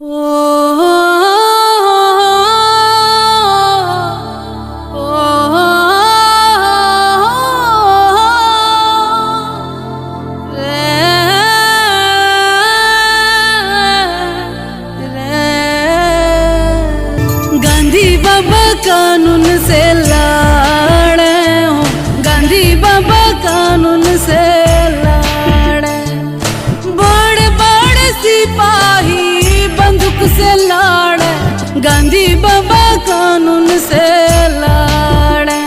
गांधी बाबा कानून से लड़े हो, गांधी बाबा कानून से लड़े, बड़े बड़े सिपाही बंदूक से लड़े, गांधी बाबा कानून से लड़े।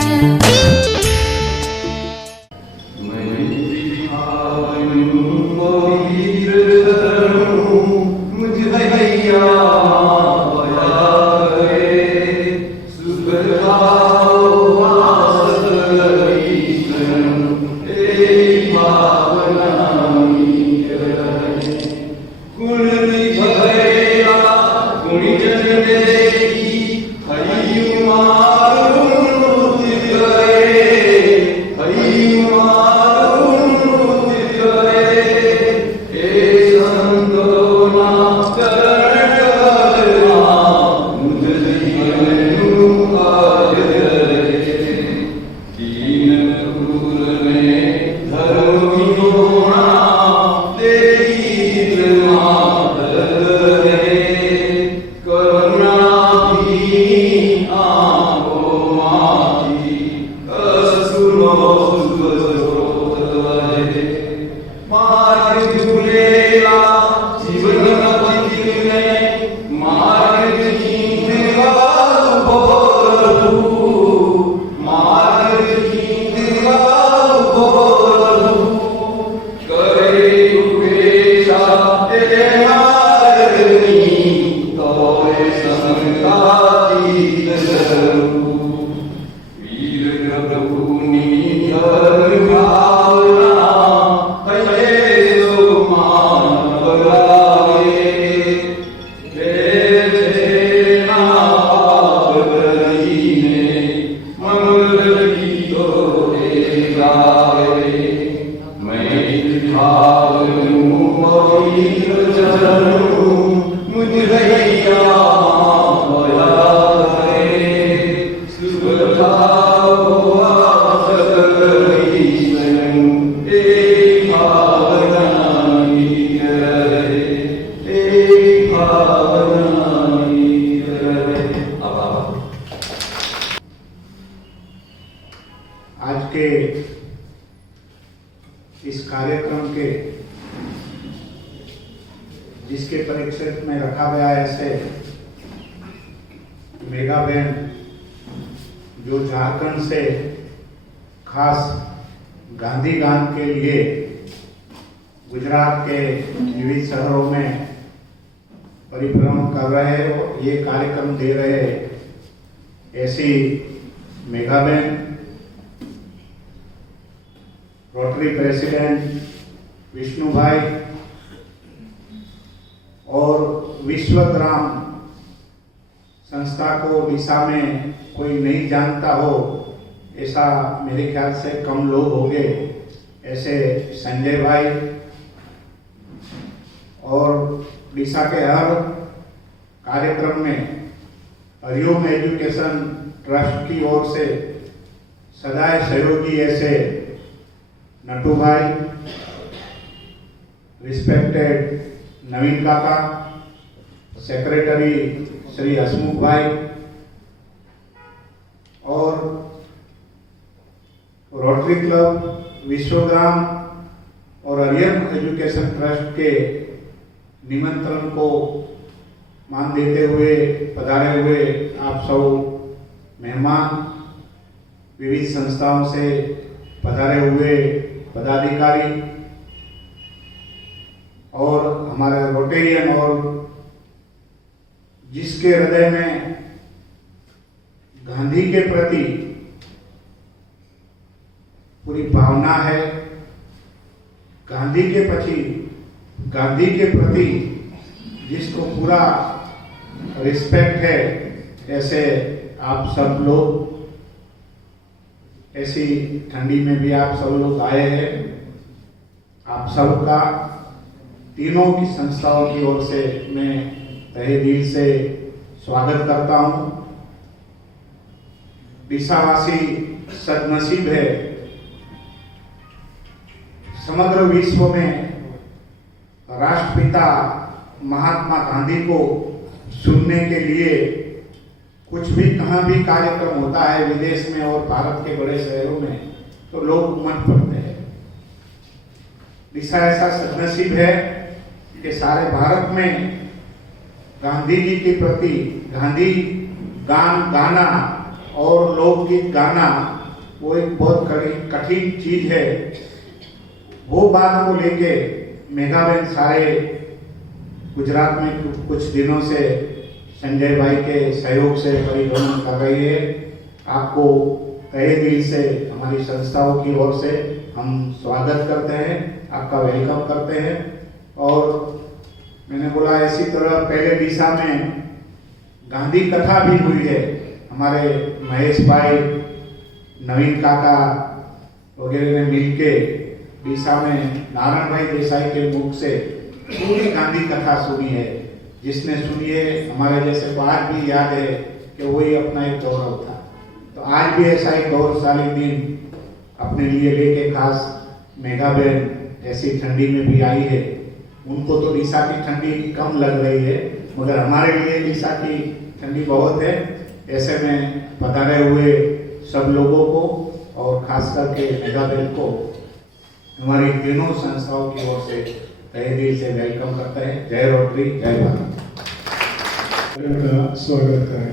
आज के इस कार्यक्रम के जिसके परिप्रेक्ष्य में रखा गया है ऐसे मेगा बहन जो झारखंड से खास गांधी गान के लिए गुजरात के विविध शहरों में परिभ्रमण कर रहे हैं और ये कार्यक्रम दे रहे हैं, ऐसी मेगा बहन रोटरी प्रेसिडेंट विष्णु भाई और विश्वग्राम संस्था को उड़ीसा में कोई नहीं जानता हो ऐसा मेरे ख्याल से कम लोग होंगे, ऐसे संजय भाई और उड़ीसा के हर कार्यक्रम में हरिओम एजुकेशन ट्रस्ट की ओर से सदैव सहयोगी ऐसे नटू भाई, रिस्पेक्टेड नवीन काका, सेक्रेटरी श्री हसमुख भाई और रोटरी क्लब विश्वग्राम और हरिओम एजुकेशन ट्रस्ट के निमंत्रण को मान देते हुए पधारे हुए आप सब मेहमान, विविध संस्थाओं से पधारे हुए पदाधिकारी और हमारे रोटेरियन और जिसके हृदय में गांधी के प्रति पूरी भावना है, गांधी के प्रति जिसको पूरा रिस्पेक्ट है, ऐसे आप सब लोग, ऐसी ठंडी में भी आप सब लोग आए हैं। आप सबका तीनों की संस्थाओं की ओर से मैं तहे दिल से स्वागत करता हूँ। डीसावासी सदनसीब है, समग्र विश्व में राष्ट्रपिता महात्मा गांधी को सुनने के लिए कुछ भी कहाँ भी कार्यक्रम होता है विदेश में और भारत के बड़े शहरों में, तो लोग उमड़ पड़ते हैं। डीसा ऐसा सदनसीब है कि सारे भारत में गांधी जी के प्रति गांधी गान गाना और लोकगीत गाना वो एक बहुत कठिन चीज है। वो बात को लेके मेघाबेन सारे गुजरात में कुछ दिनों से संजय भाई के सहयोग से परिभ्रमण कर रही है। आपको तहे दिल से हमारी संस्थाओं की ओर से हम स्वागत करते हैं, आपका वेलकम करते हैं। और मैंने बोला इसी तरह पहले डीसा में गांधी कथा भी हुई है। हमारे महेश भाई, नवीन काका वगैरह ने मिलके डीसा में नारायण भाई देसाई के मुख से पूरी गांधी कथा सुनी है। जिसने सुनी है हमारे जैसे को आज भी याद है कि वही अपना एक गौरव था। तो आज भी ऐसा एक गौरवशाली दिन अपने लिए लेके खास मेघाबेन ऐसी ठंडी में भी आई है। उनको तो डीसा की ठंडी कम लग रही है, मगर हमारे लिए डीसा की ठंडी बहुत है। ऐसे में पधारे हुए सब लोगों को और खास करके मेघाबेन को हमारी तीनों संस्थाओं की ओर से तहे दिल से वेलकम करते हैं। जय रोटरी, जय भारत। का स्वागत करें।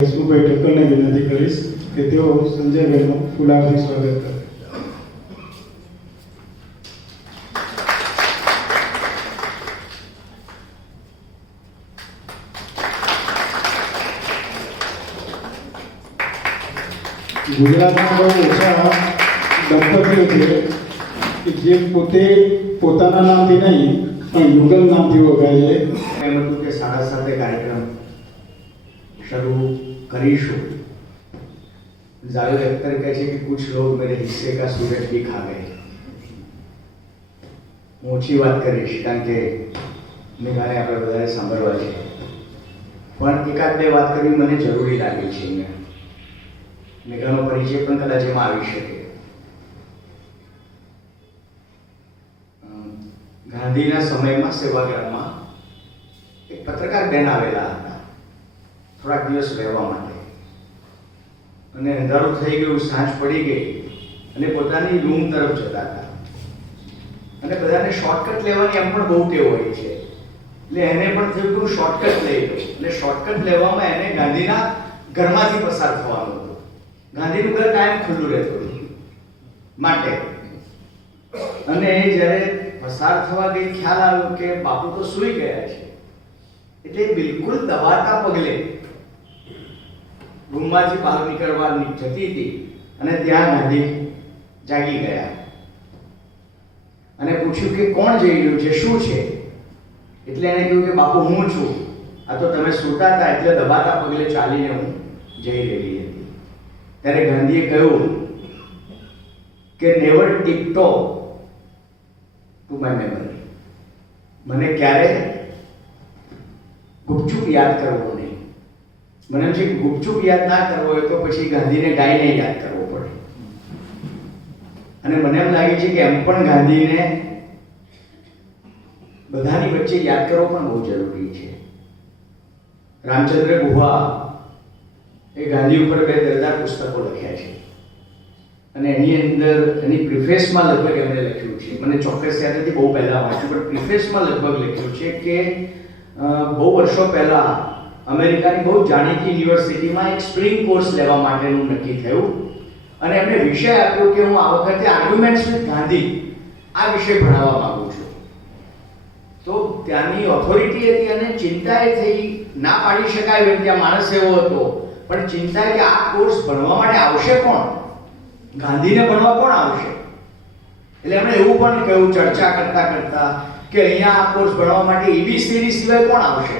દેશમુખભાઈ ઠક્કરને વિનંતી કરીશ કે તેઓ સંજયભાઈનું ફુલારથી સ્વાગત કરે। ગુજરાતમાં બહુ ઓછા દંપતીઓ છે કે જે પોતે પોતાના નામથી નહીં પણ યુગલ નામથી ઓળખાય છે। એમ હતું કે 7:30 કાર્યક્રમ शुरू करीशु। जावेद अख्तर कहे कि कुछ लोग मेरे हिस्से का सूरज भी खा गए। હું ઓછી વાત કરીશ કારણ કે મેઘાને આપણે વધારે સાંભળવા છે, પણ એકાદ બે વાત કરવી મને જરૂરી લાગે છે। મેઘાનો પરિચય પણ કદાચ એમાં આવી શકે। ગાંધીના સમયમાં સેવાગ્રામમાં એક પત્રકાર બેન આવેલા હતા થોડાક દિવસ રહેવા માટે, અને અંધારું થઈ ગયું, સાંજ પડી ગઈ અને પોતાની રૂમ તરફ જતા હતા। અને બધાને શોર્ટકટ લેવાની એમ પણ બહુ ટેવ હોય છે, એટલે એને પણ થયું કે હું શોર્ટકટ લઈ લઉં। એટલે શોર્ટકટ લેવામાં એને ગાંધીના ઘરમાંથી પસાર થવાનું હતું। ગાંધીનું ઘર કાયમ ખુલ્લું રહેતું માટે, અને જ્યારે પસાર થવા ગઈ ખ્યાલ આવ્યો કે બાપુ તો સૂઈ ગયા છે, એટલે બિલકુલ દબાતા પગલે રૂમમાંથી બહાર નીકળવા જતી હતી અને ત્યાં ગાંધી જાગી ગયા અને પૂછ્યું કે કોણ જઈ રહ્યું છે, શું છે? એટલે એને કહ્યું કે બાપુ હું છું, આ તો તમે સૂતા હતા એટલે દબાતા પગલે ચાલીને હું જઈ રહેલી હતી। ત્યારે ગાંધીએ કહ્યું કે નેવર ટિપટો ટુ માય મેમરી, મને ક્યારે ગુપચુપ યાદ કરવો નહીં। મને એમ છે કે ગુપચુપ યાદ ના કરવો હોય તો પછી ગાંધીને ગાઈને યાદ કરવો પડે। અને મને એમ લાગે છે કે એમ પણ ગાંધીને બધાની વચ્ચે યાદ કરવો પણ બહુ જરૂરી છે। રામચંદ્ર ગુહા એ ગાંધી ઉપર 2 દરદાર પુસ્તકો લખ્યા છે, અને એની અંદર એની પ્રિફેસમાં લગભગ એમણે લખ્યું છે, મને ચોક્કસ યાદ નથી, બહુ પહેલા વાંચ્યું, પણ પ્રિફેસમાં લગભગ લખ્યું છે કે બહુ વર્ષો પહેલા અમેરિકાની બહુ જાણીતી યુનિવર્સિટીમાં એક સ્પ્રિંગ કોર્સ લેવા માટેનું નક્કી થયું, અને એમણે વિષય આપ્યો કે હું આ વખતે આર્ગ્યુમેન્ટ્સ વિથ ગાંધી આ વિષય ભણાવવા માંગુ છું। તો ત્યાંની ઓથોરિટી હતી અને ચિંતા એ થઈ, ના પાડી શકાય એમ ત્યાં માણસ એવો હતો, પણ ચિંતા કે આ કોર્સ ભણવા માટે આવશે કોણ, ગાંધીને ભણવા કોણ આવશે? એટલે એમણે એવું પણ કહ્યું ચર્ચા કરતા કરતા કે અહીંયા આ કોર્સ ભણવા માટે એબીસીડી સિવાય કોણ આવશે?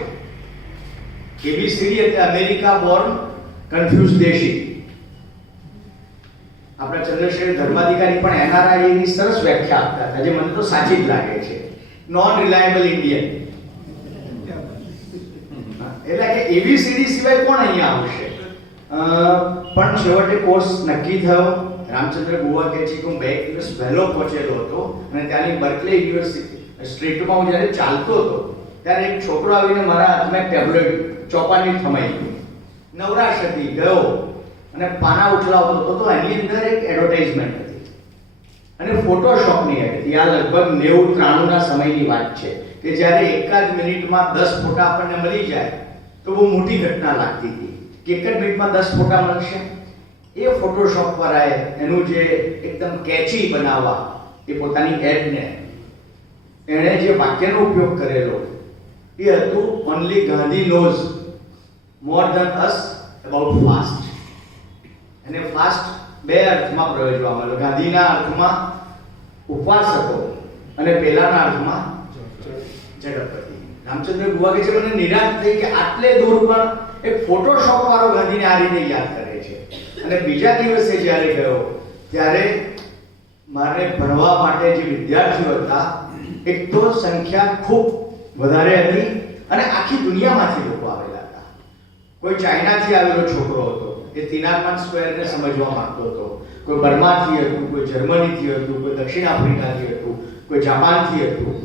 એબીસીડી એટલે અમેરિકા બોર્ન કન્ફ્યુઝ દેશી. આપણા ચંદ્રશેખર ધર્માધિકારી પણ એનઆરઆઈ ની સરસ વ્યાખ્યા આપતા હતા, જે મને તો સાચી જ લાગે છે. Non reliable Indian. એટલે કે એબીસીડી સિવાય કોણ અહીંયા આવશે? પણ છેવટે કોર્સ નક્કી થયો. રામચંદ્ર ગુવા કહે છે કે હું 2 દિવસ વહેલો પહોંચેલો હતો અને ત્યાંની બર્કલે યુનિવર્સિટી સ્ટ્રીટમાં હું જ્યારે ચાલતો હતો ત્યારે એક છોકરો આવીને મારા હાથમાં ટેબ્લેટ ચોપાની થમાઈ ગયું. નવરાશ હતી, ગયો અને પાના ઉછલાવતો હતો તો એની અંદર એક એડવર્ટાઇઝમેન્ટ હતી અને ફોટોશોપની હતી. આ લગભગ 90-93 ના સમયની વાત છે કે જ્યારે એકાદ મિનિટમાં 10 ફોટા આપણને મળી જાય તો બહુ મોટી ઘટના લાગતી હતી કે એક જ મિનિટમાં 10 ફોટા મળશે. એ ફોટોશોપ વાળાએ એનું જે એકદમ કેચી બનાવવા એ પોતાની એડને એણે જે વાક્યનો ઉપયોગ કરેલો એ હતું only Gandhi knows more than us about fast. અને ફાસ્ટ બે અર્થમાં પ્રયોજવામાં આવ્યો. ગાંધીના અર્થમાં ઉપવાસ હતો અને પેલાના અર્થમાં ઝડપથી. રામચંદ્ર ગુવા કહે છે મને નિરાશ થઈ કે આટલે દૂર પણ એક ફોટોશોપ વાળો ગાંધીને આ રીતે યાદ કરે છે. અને બીજા દિવસે જ્યારે ગયો ત્યારે મારે ભણવા માટે જે વિદ્યાર્થીઓ હતા એક તો સંખ્યા ખૂબ વધારે હતી અને આખી દુનિયામાંથી લોકો આવેલા હતા. કોઈ ચાઇનાથી આવેલો છોકરો હતો, એ તિનાનમેન સ્ક્વેરને સમજવા માંગતો હતો. કોઈ બર્માથી હતું, કોઈ જર્મનીથી હતું, કોઈ દક્ષિણ આફ્રિકાથી હતું, કોઈ જાપાનથી હતું.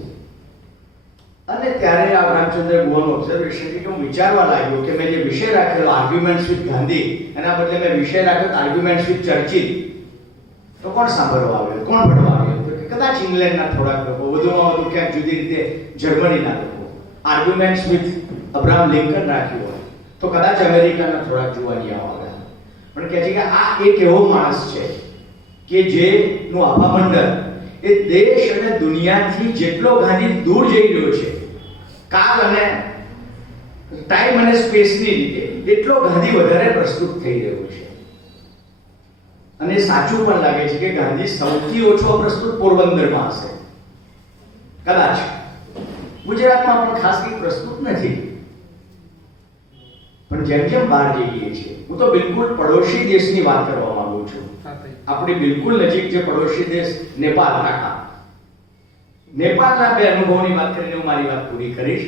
અને ત્યારે આ રામચંદ્ર ગુવાનું ઓબ્ઝર્વેશન કે હું વિચારવા લાગ્યો કે મેં જે વિષય રાખેલો આર્ગ્યુમેન્ટ્સ વિથ ગાંધી એના બદલે મેં વિષય રાખ્યો આર્ગ્યુમેન્ટ્સ વિથ ચર્ચિલ, તો કોણ સાંભળવા આવ્યો, કોણ ભણવા આવ્યો? તો કદાચ ઇંગ્લેન્ડના થોડાક લોકો, વધુમાં વધુ ક્યાંક જુદી રીતે જર્મનીના લોકો. આર્ગ્યુમેન્ટ્સ વિથ અબ્રાહમ લિંકન રાખ્યું હોય તો કદાચ અમેરિકાના થોડાક જુવાનિયાઓ આવ્યા. પણ કહે છે કે આ એક એવો માણસ છે કે જેનું આભામંડળ એ દેશ અને દુનિયાથી જેટલો ગાંધી દૂર જઈ રહ્યો છે કાલ અને ટાઈમ અને સ્પેસની રીતે એટલો ગાંધી વધારે પ્રસ્તુત થઈ રહ્યો છે. અને સાચું પણ લાગે છે કે ગાંધી સૌથી ઓછો પ્રસ્તુત પોરબંદરમાં હશે, કદાચ ગુજરાતમાં પણ ખાસ કંઈ પ્રસ્તુત નથી. પણ જેમ જેમ બહાર જઈએ છીએ, હું તો બિલકુલ પડોશી દેશની વાત કરવા માંગુ છું. આપણી બિલકુલ નજીક જે પડોશી દેશ નેપાળ, કાકા નેપાળના બે અનુભવની વાત કરીને હું મારી વાત પૂરી કરીશ.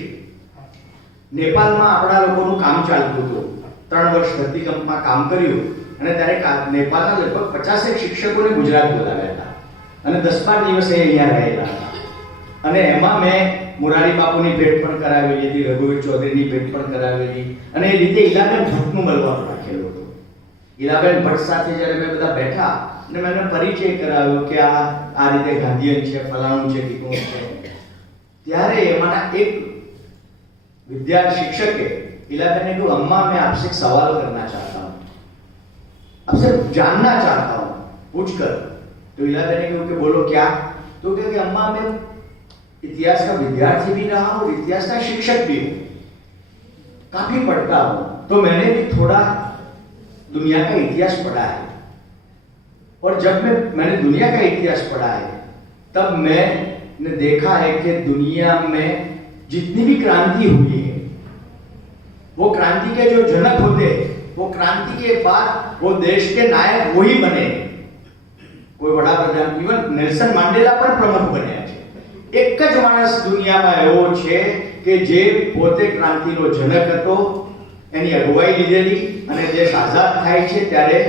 નેપાળમાં આપણા લોકોનું કામ ચાલતું હતું. 3 વર્ષ ધરતીકંપમાં કામ કર્યું અને ત્યારે નેપાળના લગભગ 50 શિક્ષકોને ગુજરાત બોલાવ્યા હતા અને 10-12 દિવસ એ અહીંયા રહેલા હતા. અને એમાં મેં મુરારી બાપુની ભેટ પણ કરાવેલી હતી, રઘુવીર ચૌધરીની ભેટ પણ કરાવેલી અને એ રીતે ઈલાબેન ભટ્ટનું મળવાનું રાખેલું હતું. ઈલાબેન ભટ્ટ સાથે જ્યારે મેં બધા બેઠા અને મેં એને પરિચય કરાવ્યો કે આ રીતે ગાંધીયન છે, ફલાણું છે, ટીકું છે, ત્યારે એમાંના એક विद्यार्थी शिक्षक है, इलाबेन ने कहा अम्मा मैं आपसे एक सवाल करना चाहता हूँ, आपसे जानना चाहता हूँ, पूछ कर. तो इलाबेन ने कहा कि बोलो क्या? तो कहा कि अम्मा मैं इतिहास का विद्यार्थी भी रहा हूँ, इतिहास का शिक्षक भी हूँ, काफी पढ़ता हूँ, तो मैंने भी थोड़ा दुनिया का इतिहास पढ़ा है. और जब मैंने दुनिया का इतिहास पढ़ा है तब मैंने देखा है कि दुनिया में जितनी भी क्रांति हुई है वो क्रांति के जो जनक होते हैं वो क्रांति के बाद वो देश के नायक वही बने. कोई वड़ा प्रधान, इवन नेल्सन मांडेला पर प्रमुख बन्या છે. એક જ માણસ દુનિયામાં એવો છે કે જે પોતે ક્રાંતિનો જનક હતો, એની અગવાઈ લીધેલી અને દેશ આઝાદ થાય છે ત્યારે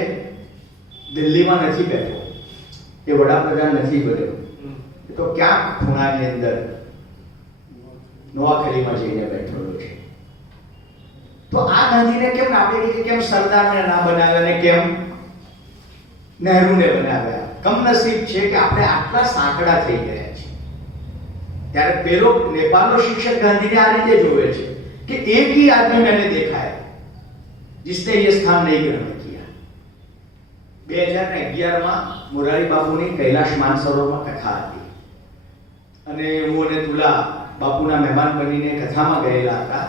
દિલ્હીમાં નથી બેઠો, એ વડાપ્રધાન નથી બન્યો, તો ક્યાંક ખૂણાની અંદર નોવાખલીમાં જઈને બેઠેલો છે. તો આ ગાંધીને કેમ આપણે કેમ સરદારને ના બનાવ્યા ને કેમ નહેરુને બનાવ્યા? કમનસીબ છે કે આપણે આટલા સાંકડા થઈ ગયા છે. ત્યારે પેલો નેપાળનો શિક્ષક ગાંધીને આ રીતે જોવે છે કે એક ही आदमी मैंने देखा है जिसने ये स्थान नहीं ग्रहण किया. 2011 માં મોરારી બાપુની કૈલાશ માનસરોવરમાં કથા હતી અને હું અને તુલા બાપુના મહેમાન બનીને કથામાં ગયેલા હતા.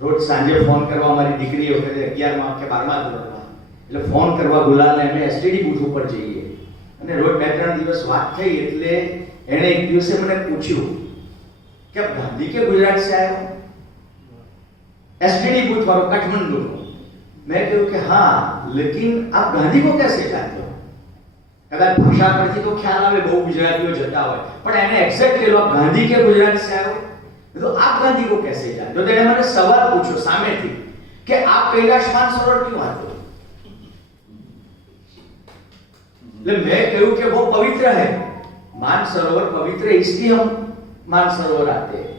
રોજ સાંજે ફોન કરવા મારી દીકરી વખતે 11માં કે 12મા ધોરણમાં, એટલે ફોન કરવા ગુલાલને અમે એસટીડી બૂથ ઉપર જઈએ અને રોજ 2-3 દિવસ વાત થઈ એટલે એણે એક દિવસે મને પૂછ્યું कि आप गांधी के गुजरात से आए हो? एसटीडी बूथ वालों काठमांडू को। मैं कहूं कि हाँ, लेकिन आप गांधी को कैसे जानते हो? कदाच भाषा परથી તો ખ્યાલ આવે, બહુ ગુજરાતીઓ જતા હોય, પણ એને એક્ઝેક્ટ કે आप गांधी के गुजरात से आए हो, तो आप गांधी को कैसे जानते हो? तो એને મને સવાલ પૂછ્યો સામેથી કે आप कैलाश मानसरोवर क्यों आते हो? ले मैं कहूं कि वो पवित्र है, मानसरोवर पवित्र है, इसलिए हम मानसरोवर आते हैं।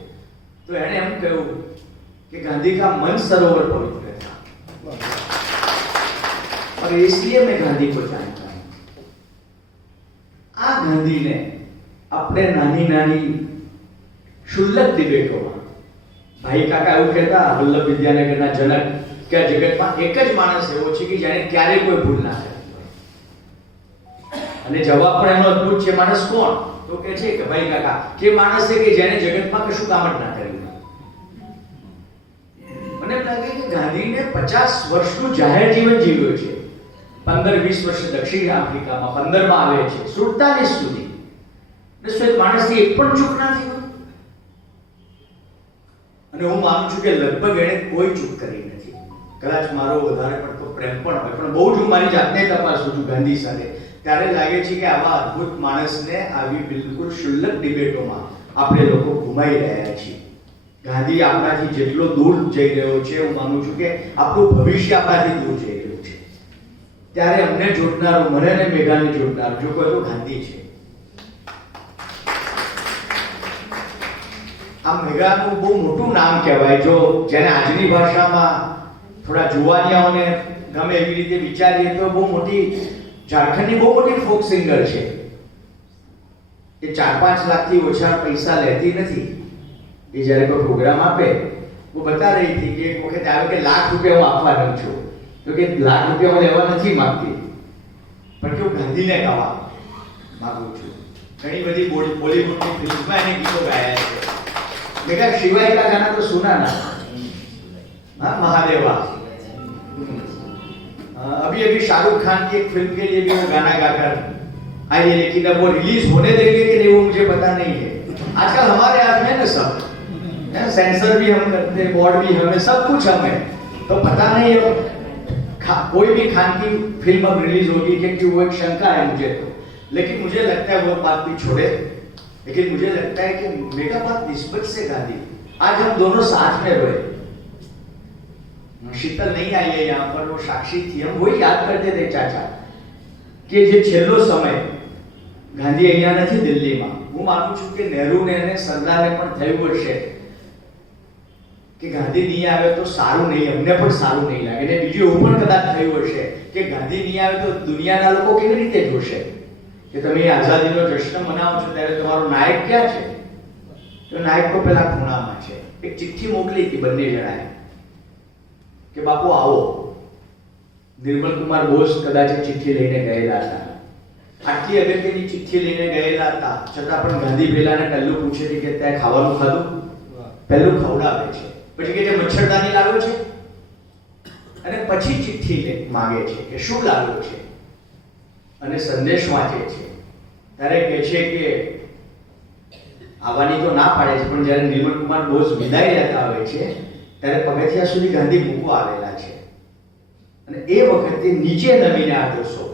तो એને એમ કહ્યું कि गांधी का मन सरोवर पवित्र था और इसलिए मैं गांधी को जानता हूं। आ गांधी ने अपने नानी नानी शुल्लक डिबेटों में भाई काका એવું કહેતા વલ્લભ વિદ્યાનગરના જનક કે જગતમાં એક જ માણસ એવો છે કે જેને ક્યારે કોઈ ભૂલ ના કરી હોય, અને જવાબ પણ એનો અદ્ભુત છે, માણસ કોણ? તો કહે છે કે ભાઈ કાકા કે માણસ છે કે જેને જગતમાં કશું કામ જ ના કર્યું। મને એમ લાગે કે ગાંધીને 50 વર્ષનું જાહેર જીવન જીવ્યું છે, 15-20 વર્ષ દક્ષિણ આફ્રિકામાં, 15માં આવે છે 47 સુધી, ને શ્વેત માણસની એક પણ ચૂક ના થઈ હોય। અને હું માનું છું કે લગભગ એણે કોઈ ચૂક કરી નથી। કદાચ મારો વધારે પડતો પ્રેમ પણ હોય, પણ બહુ જ હું મારી જાતને તપાસું છું ગાંધી સાથે, ત્યારે લાગે છે કે આવા અદ્ભુત માણસને આવી બિલકુલ શુલ્લક ડિબેટોમાં આપણે લોકો ઘુમાઈ રહ્યા છીએ। ગાંધી આપણાથી જેટલો દૂર જઈ રહ્યો છે, હું માનું છું કે આપણું ભવિષ્ય આપણાથી દૂર જઈ રહ્યું છે। ત્યારે અમને જોડનારો, મને અને મેઘાને જોડનારો જો કોઈ તો ગાંધી છે। આ મેઘાનું બહુ મોટું નામ કહેવાય, જો જેને આજની ભાષામાં થોડા જુવાનિયાઓને ગમે એવી રીતે વિચારીએ તો બહુ મોટી, ઝારખંડની બહુ મોટી ફોક સિંગર છે। એ 4-5 લાખથી ઓછા પૈસા લેતી નથી। એ જ્યારે કોઈ પ્રોગ્રામ આપે, वो बता रही थी कि एक वक्त આવે કે લાખ રૂપિયા હું આપવાનો છું, તો કે લાખ રૂપિયા હું લેવા નથી માંગતી, પણ કે હું ગાંધીને ગાવા માંગુ છું। ઘણી બધી બોલીવુડની ફિલ્મમાં એને ગીતો ગાયા છે। મેં कहा शिवाय का गाना तो सुना ना, हाँ महादेवा। अभी अभी शाहरुख खान की एक फिल्म के लिए भी वो गाना गाकर आई है, लेकिन अब वो रिलीज होने देंगे कि नहीं वो मुझे पता नहीं है। आजकल हमारे हाथ में ना सब, सेंसर भी हम करते हैं, बोर्ड भी हमें, सब कुछ हमें, तो पता नहीं है कोई भी खान की फिल्म अब रिलीज होगी, क्योंकि वो एक शंका है मुझे तो। लेकिन मुझे लगता है वो बात भी छोड़े, लेकिन मुझे लगता है कि मेरा बात निस्बत से गांधी, आज हम दोनों साथ में रहे। शीतल नहीं आई है यहाँ पर, वो साक्षी थी, हम वही याद करते थे चाचा કે જે છેલ્લો સમય ગાંધી અહીંયા નથી દિલ્હીમાં, હું માનું છું કે નહેરુને અને સરદારને પણ થયું હશે કે ગાંધી નહીં આવે તો સારું નહીં, અમને પણ સારું નહીં લાગે, અને બીજું એવું પણ કદાચ થયું હશે કે ગાંધી નહીં આવે તો દુનિયાના લોકો કેવી રીતે જોશે કે તમે આઝાદીનો જશ્ન મનાવો છો ત્યારે તમારો નાયક ક્યાં છે? તો નાયક તો પેલા ખૂણામાં છે। એક ચિઠ્ઠી મોકલી હતી બંને જણાએ કે બાપુ આવો। निर्मल कुमार बोस कदाच चिट्ठी लईने गयेला હતા, આટલી અગત્યની चिट्ठी લઈને ગયેલા હતા, છતાં પણ ગાંધી પેલાને પહેલું પૂછે છે કે તે ખાવાનું ખાધું? પહેલું ખવડાવે છે, પછી કે જે મચ્છરદાની લાવ્યો છે, અને પછી चिट्ठी માંગે છે કે શું લાવ્યો છે, અને સંદેશ વાંચે છે। ત્યારે કહે છે કે આવવાની તો ના પાડે છે, પણ જ્યારે નિર્મલ કુમાર બોસ વિદાય લેતા હોય છે ત્યારે પગથિયા સુધી ગાંધી મૂકવા આવેલા છે, અને એ વખતે નીચે નમીને આ દોસો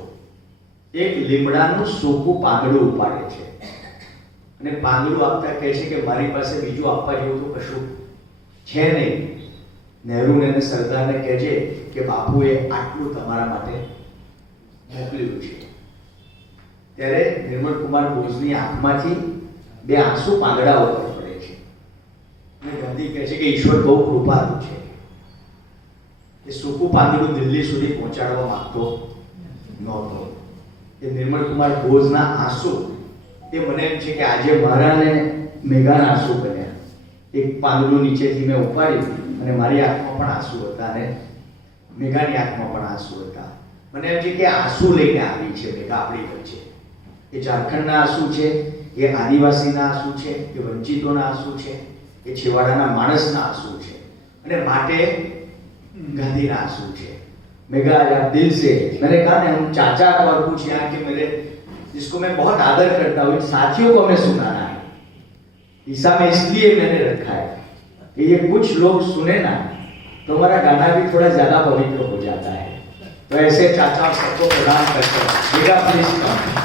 એક લીમડાનું સૂકું પાંદડું ઉપાડે છે, અને પાંદડું આપતા કહે છે કે મારી પાસે બીજું આપવા જેવું તો કશું છે નહીં। નહેરુને અને સરદારને કહેજે કે બાપુએ આટલું તમારા માટે મોકલ્યું છે। ત્યારે નિર્મલ કુમાર બોઝની આંખમાંથી 2 આંસુ પાંદડા ઉપર પડે છે, અને ગાંધી કહે છે કે ઈશ્વર બહુ કૃપાળુ છે, એ સૂકું પાંદડું દિલ્હી સુધી પહોંચાડવા માંગતો નહોતો। એ નિર્મલ કુમાર બોઝના આંસુ એ મને એમ છે કે આજે મારા ને મેઘાના આંસુ બન્યા। એક પાંદડું નીચેથી મેં ઉપાડ્યું અને મારી આંખમાં પણ આંસુ હતા, અને મેઘાની આંખમાં પણ આંસુ હતા। મને એમ છે કે આંસુ લઈને આવી છે મેઘા આપણી વચ્ચે। એ ઝારખંડના આંસુ છે, એ આદિવાસીના આંસુ છે, એ વંચિતોના આંસુ છે, એ છેવાડાના માણસના આંસુ છે, અને માટે गांधी ना आंसू छे। मेघा यार दिल से मैंने कहा ना, हम चाचा और कुछ यहाँ के मेरे जिसको मैं बहुत आदर करता हूँ, साथियों को हमें सुनाना है। ईसा में इसलिए मैंने रखा है कि ये कुछ लोग सुने ना तो हमारा गाना भी थोड़ा ज्यादा पवित्र हो जाता है। तो ऐसे चाचा सबको प्रदान करते हैं। मेरा प्लीज कम।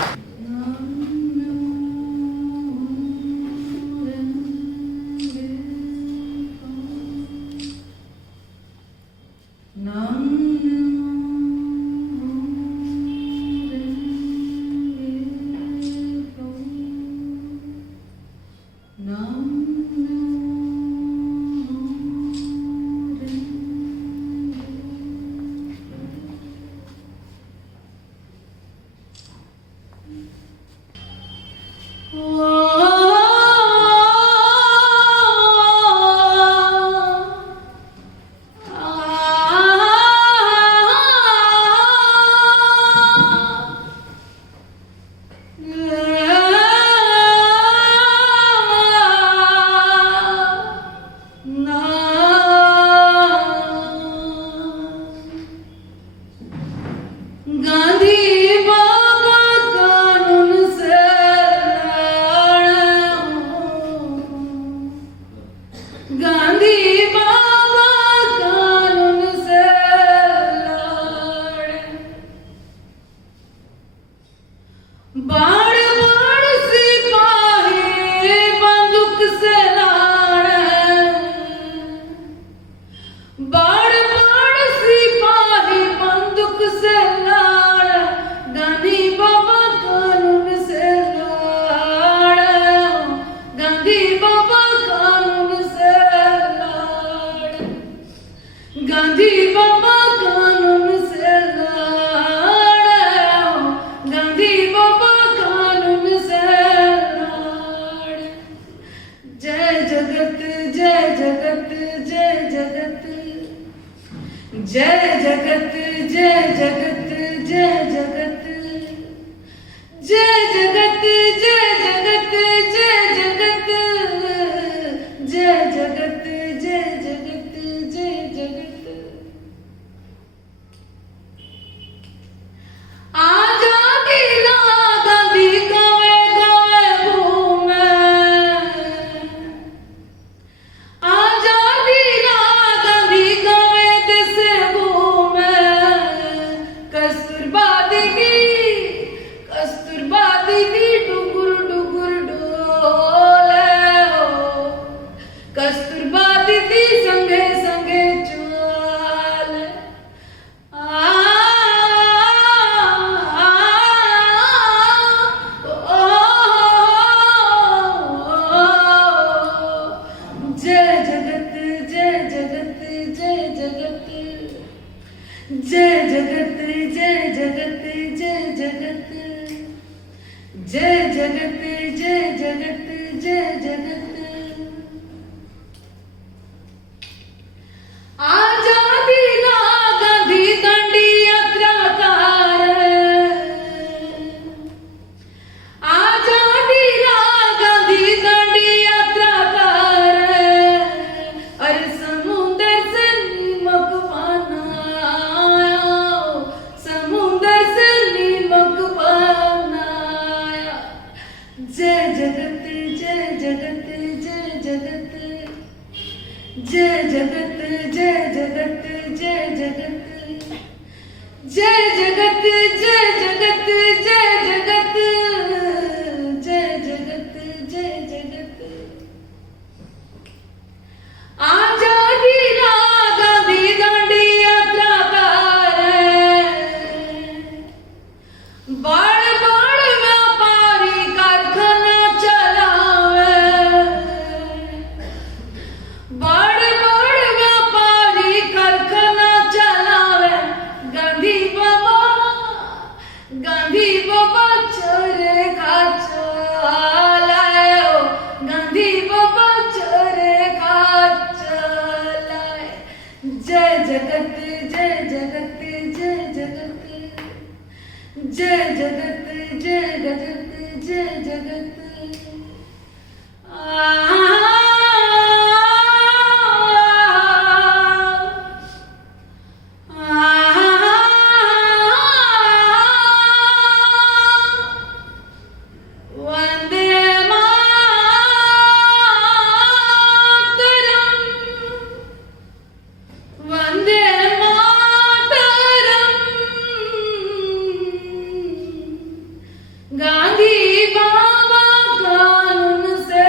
गांधी बाबा कानून से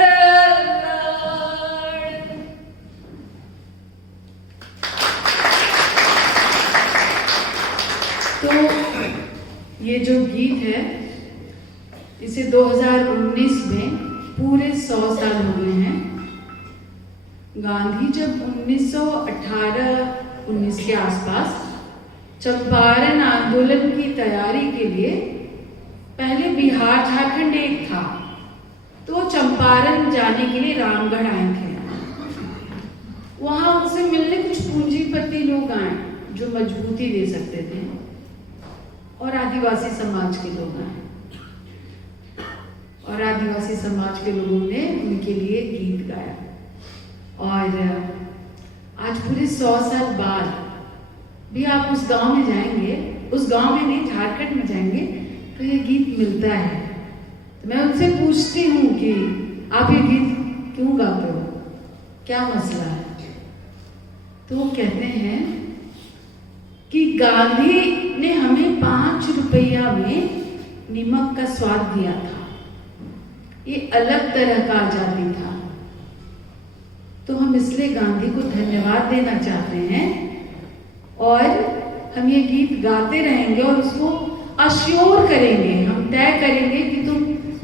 लड़े। तो ये जो गीत है इसे 2019 में पूरे 100 साल हो गए हैं। गांधी जब 1918-19 के आसपास चंपारण आंदोलन की तैयारी के लिए, पहले बिहार झारखंड एक था, तो चंपारण जाने के लिए रामगढ़ आए थे। वहां उनसे मिलने कुछ पूंजीपति लोग आए जो मजबूती दे सकते थे, और आदिवासी समाज के लोग आए, और आदिवासी समाज के लोगों ने उनके लिए गीत गाया। और आज पूरे 100 साल बाद भी आप उस गांव में जाएंगे, उस गांव में नहीं, झारखंड में जाएंगे, तो ये गीत मिलता है। तो मैं उनसे पूछती हूँ कि आप ये गीत क्यों गाते हो, क्या मसला है? तो वो कहते हैं कि गांधी ने हमें 5 रुपया में नमक का स्वाद दिया था, ये अलग तरह का आजादी था। तो हम इसलिए गांधी को धन्यवाद देना चाहते हैं, और हम ये गीत गाते रहेंगे और उसको अश्योर करेंगे, हम तय करेंगे कि तुम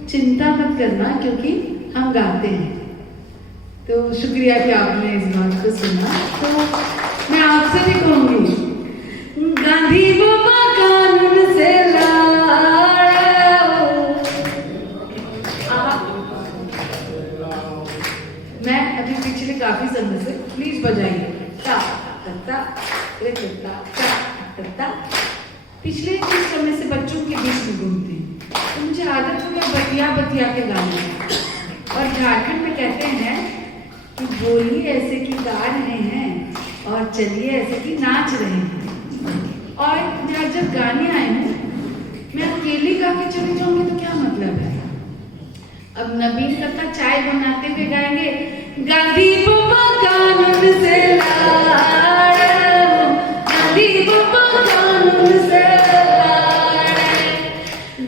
चिंता मत करना, क्योंकि हम गाते हैं। तो शुक्रिया कि आपने इस बात को सुना। तो मैं आपसे भी कहूंगी, गांधी बाबा कानून से मैं अभी पिछले काफी समय से, प्लीज बजाइए, पिछले कुछ समय से बच्चों के बीच में घूमते हैं, तो मुझे आदत हो गया बतिया बतिया के गाने। और झारखंड में कहते हैं कि बोलिए ऐसे कि गा रहे हैं और चलिए ऐसे कि नाच रहे हैं। और मैं जब गाने आए हूँ, मैं अकेली गा के चली जाऊंगी तो क्या मतलब है? अब नवीन कथा चाय बनाते हुए गाएंगे, गांधी बाबा कानून से लड़े, गांधी बाबा कानून से लड़े,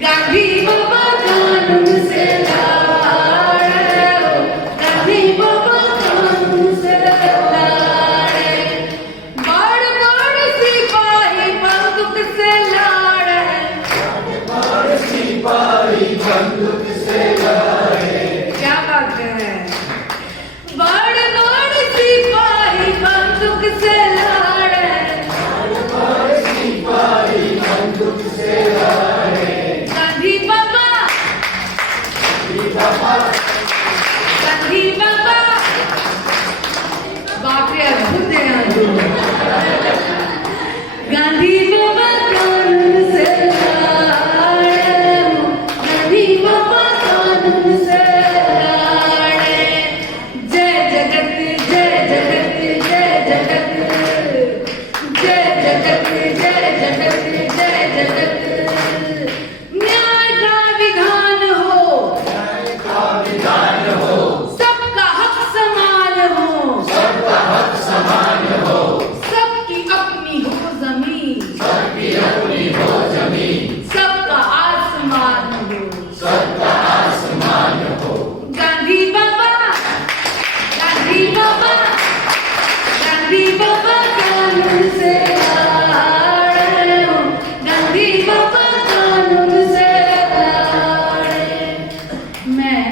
गांधी बाबा कानून से लड़े, गांधी बाबा कानून से लड़े, बड़ बड़ सिपाही बंदूक से लड़े, बड़ सिपाही बंदूक से लड़े। क्या बात है? बड़ बड़ सिपाही बंदूक से लड़े, बड़ सिपाही बंदूक से लड़े, गांधी बाबा, गांधी बाबा, बाप रे अद्भुत है गांधी बाबा कानून से लड़े, गांधी बाबा कानून से लड़े, जय जगत जय जगत जय जगत जय जगत जय जगत जय जगत, न्याय का विधान हो, न्याय का विधान हो, सबका हक समान हो, सबका हक समान हो, सबकी अपनी हो जमीन, सबकी अपनी हो जमीन, सबका आसमान हो, सबका आसमान हो, गांधी बाबा, गांधी बाबा, गांधी बाबा कानून से लड़े, गांधी बाबा कानून से लड़े। मैं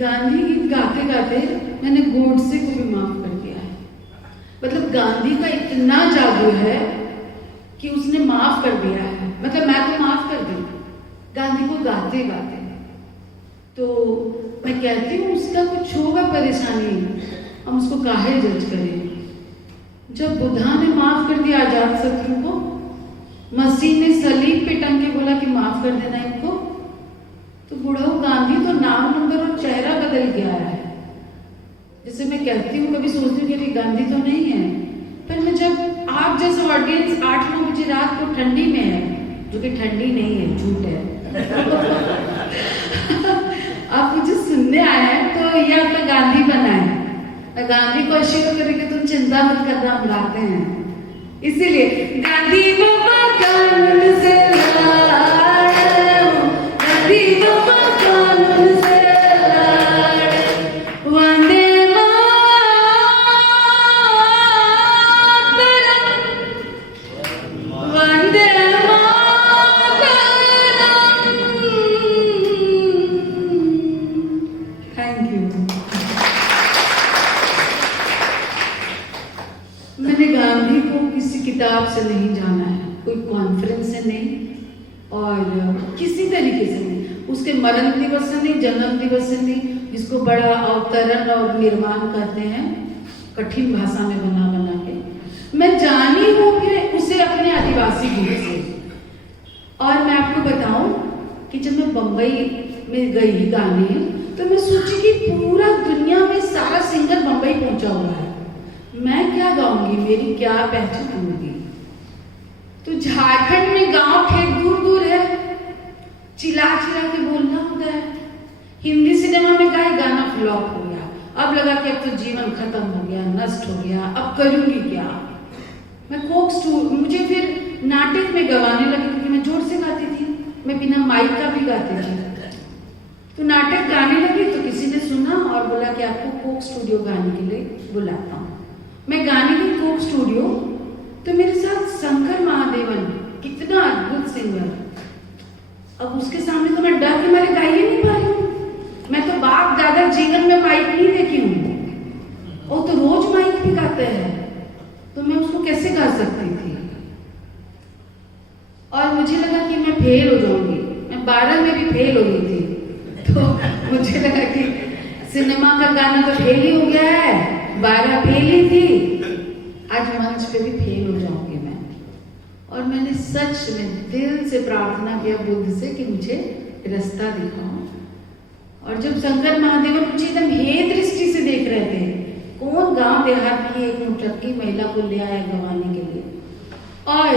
गांधी गीत गाते गाते मैंने गोडसे को भी माफ कर दिया है। मतलब गांधी का इतना जादू है कि उसने माफ कर दिया है, मतलब मैं तो माफ कर दी गांधी को गाते गाते। तो मैं कहती हूँ उसका कुछ होगा परेशानी, हम उसको काहे जज करें। जब बुद्धा ने माफ कर दिया आजाद शत्रु को, मसीह ने सलीब पे टंग के बोला कि माफ कर देना इनको, तो बुढ़ाऊ गांधी तो नाम नंबर और चेहरा बदल गया है। जैसे मैं कहती हूँ, कभी सोचती हूँ कि गांधी तो नहीं है, पर मैं जब आप जैसे ऑडियंस 8-9 बजे रात को ठंडी में है, जो कि ठंडी नहीं है, झूठ है आप मुझे सुनने आए हैं तो ये आपका गांधी बना है। गांधी को अश्योर करके तुम चिंता मत करना, हम गाते हैं। इसीलिए गांधी बाबा कानून से लड़े, उसके मरण दिवस से नहीं, जन्म दिवस से नहीं, जिसको बड़ा अवतरण और निर्माण करते हैं कठिन भाषा में बना बना के। मैं जानी हूँ फिर उसे अपने आदिवासी गीत से। और मैं आपको बताऊं कि जब मैं बम्बई में गई गाने, तो मैं सोची कि पूरा दुनिया में सारा सिंगर बम्बई पहुंचा हुआ है, मैं क्या गाऊंगी, मेरी क्या पहचान होगी। तो झारखंड में गांव खेत दूर दूर है, चिल्ला चिल्ला के बोलना होता है। हिंदी सिनेमा में गाए गाना फ्लॉप हो गया, अब लगा कि अब तो जीवन खत्म हो गया, नष्ट हो गया, अब करूंगी क्या। मैं मुझे फिर नाटक में गवाने लगी, क्योंकि मैं जोर से गाती थी, मैं बिना माइक का भी गाती थी। तो नाटक गाने लगी तो किसी ने सुना और बोला कि आपको कोक स्टूडियो गाने के लिए बुलाता हूँ। मैं गाने गई कोक स्टूडियो, तो मेरे साथ शंकर महादेवन, कितना अद्भुत सिंगर। अब उसके सामने तो मैं डर के मारे गा ही नहीं पा रही हूँ। मैं तो बाप दादा जीवन में माइक नहीं देखी हूँ, वो तो रोज माइक भी गाते हैं, तो मैं उसको कैसे गा सकती थी। और मुझे लगा कि मैं फेल हो जाऊंगी, मैं 12 में भी फेल हो गई थी। तो मुझे लगा कि सिनेमा का गाना तो फेल ही हो गया है, 12 फेल ही थी, आज मंच पे भी फेल हो जाऊंगी मैं। और मैंने सच में दिल से प्रार्थना किया बुद्ध से कि मुझे रास्ता दिखाओ। और जब शंकर महादेवन मुझे एकदम हे दृष्टि से देख रहे थे, कौन गांव देहात की एक नौटंकी महिला को ले आया गवाने के लिए। और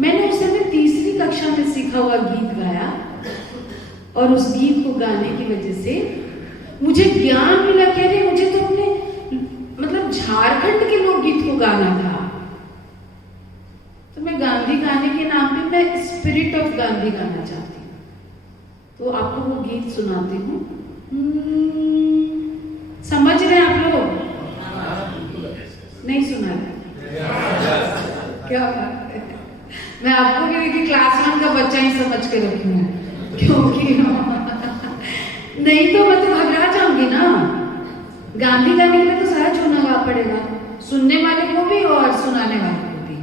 मैंने उस समय 3री कक्षा में सीखा हुआ गीत गाया, और उस गीत को गाने की वजह से मुझे ज्ञान मिला कि अरे मुझे तो अपने मतलब झारखंड के लोकगीत को गाना था। तो मैं गांधी गाने के नाम पे मैं स्पिरिट ऑफ गांधी गाना चाहती हूँ, तो आपको वो गीत सुनाती हूँ। समझ रहे हैं आप लोग? नहीं सुना रहे? क्या बात है। मैं आपको भी देखिए क्लास 1 का बच्चा ही समझ के रखी हूँ, क्योंकि नहीं तो मैं तो घबरा जाऊंगी ना। गांधी गाने के लिए तो सहज होना पड़ेगा, सुनने वाले को भी और सुनाने वाले को भी।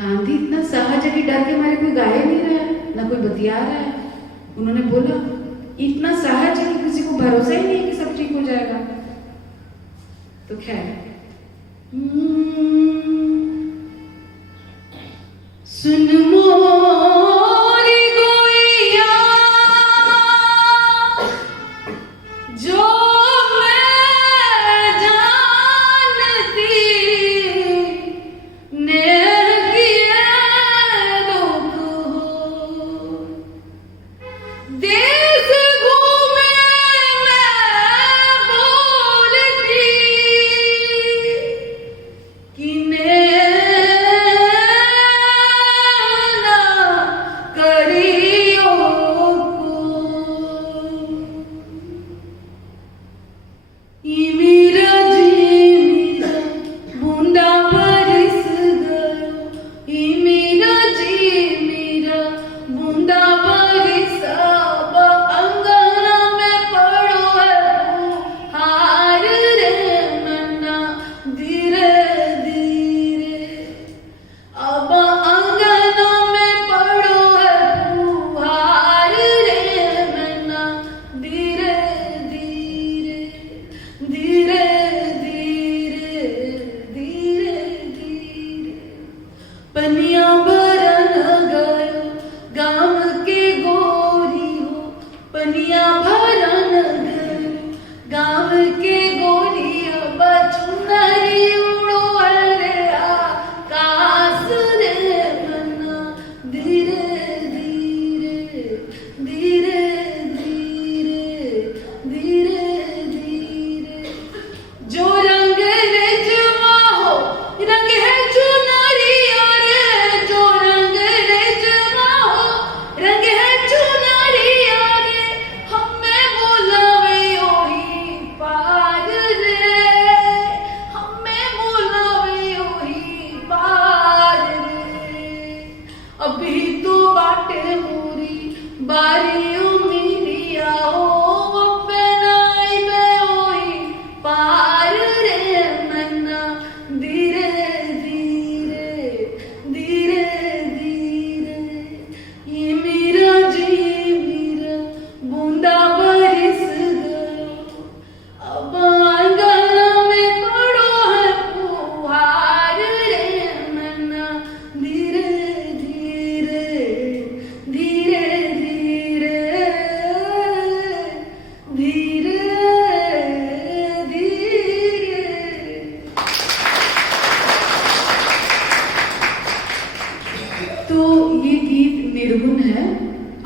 गांधी इतना सहज है कि डर के मारे कोई गाए नहीं रहा है, ना कोई बतिया रहा है। उन्होंने बोला इतना सहज है कि किसी को भरोसा ही नहीं कि सब ठीक हो जाएगा। तो खैर, सुन मोरी गोइया जो मैं जानती, नेह किए दुख हो, देश घूमे मैं बोलती कि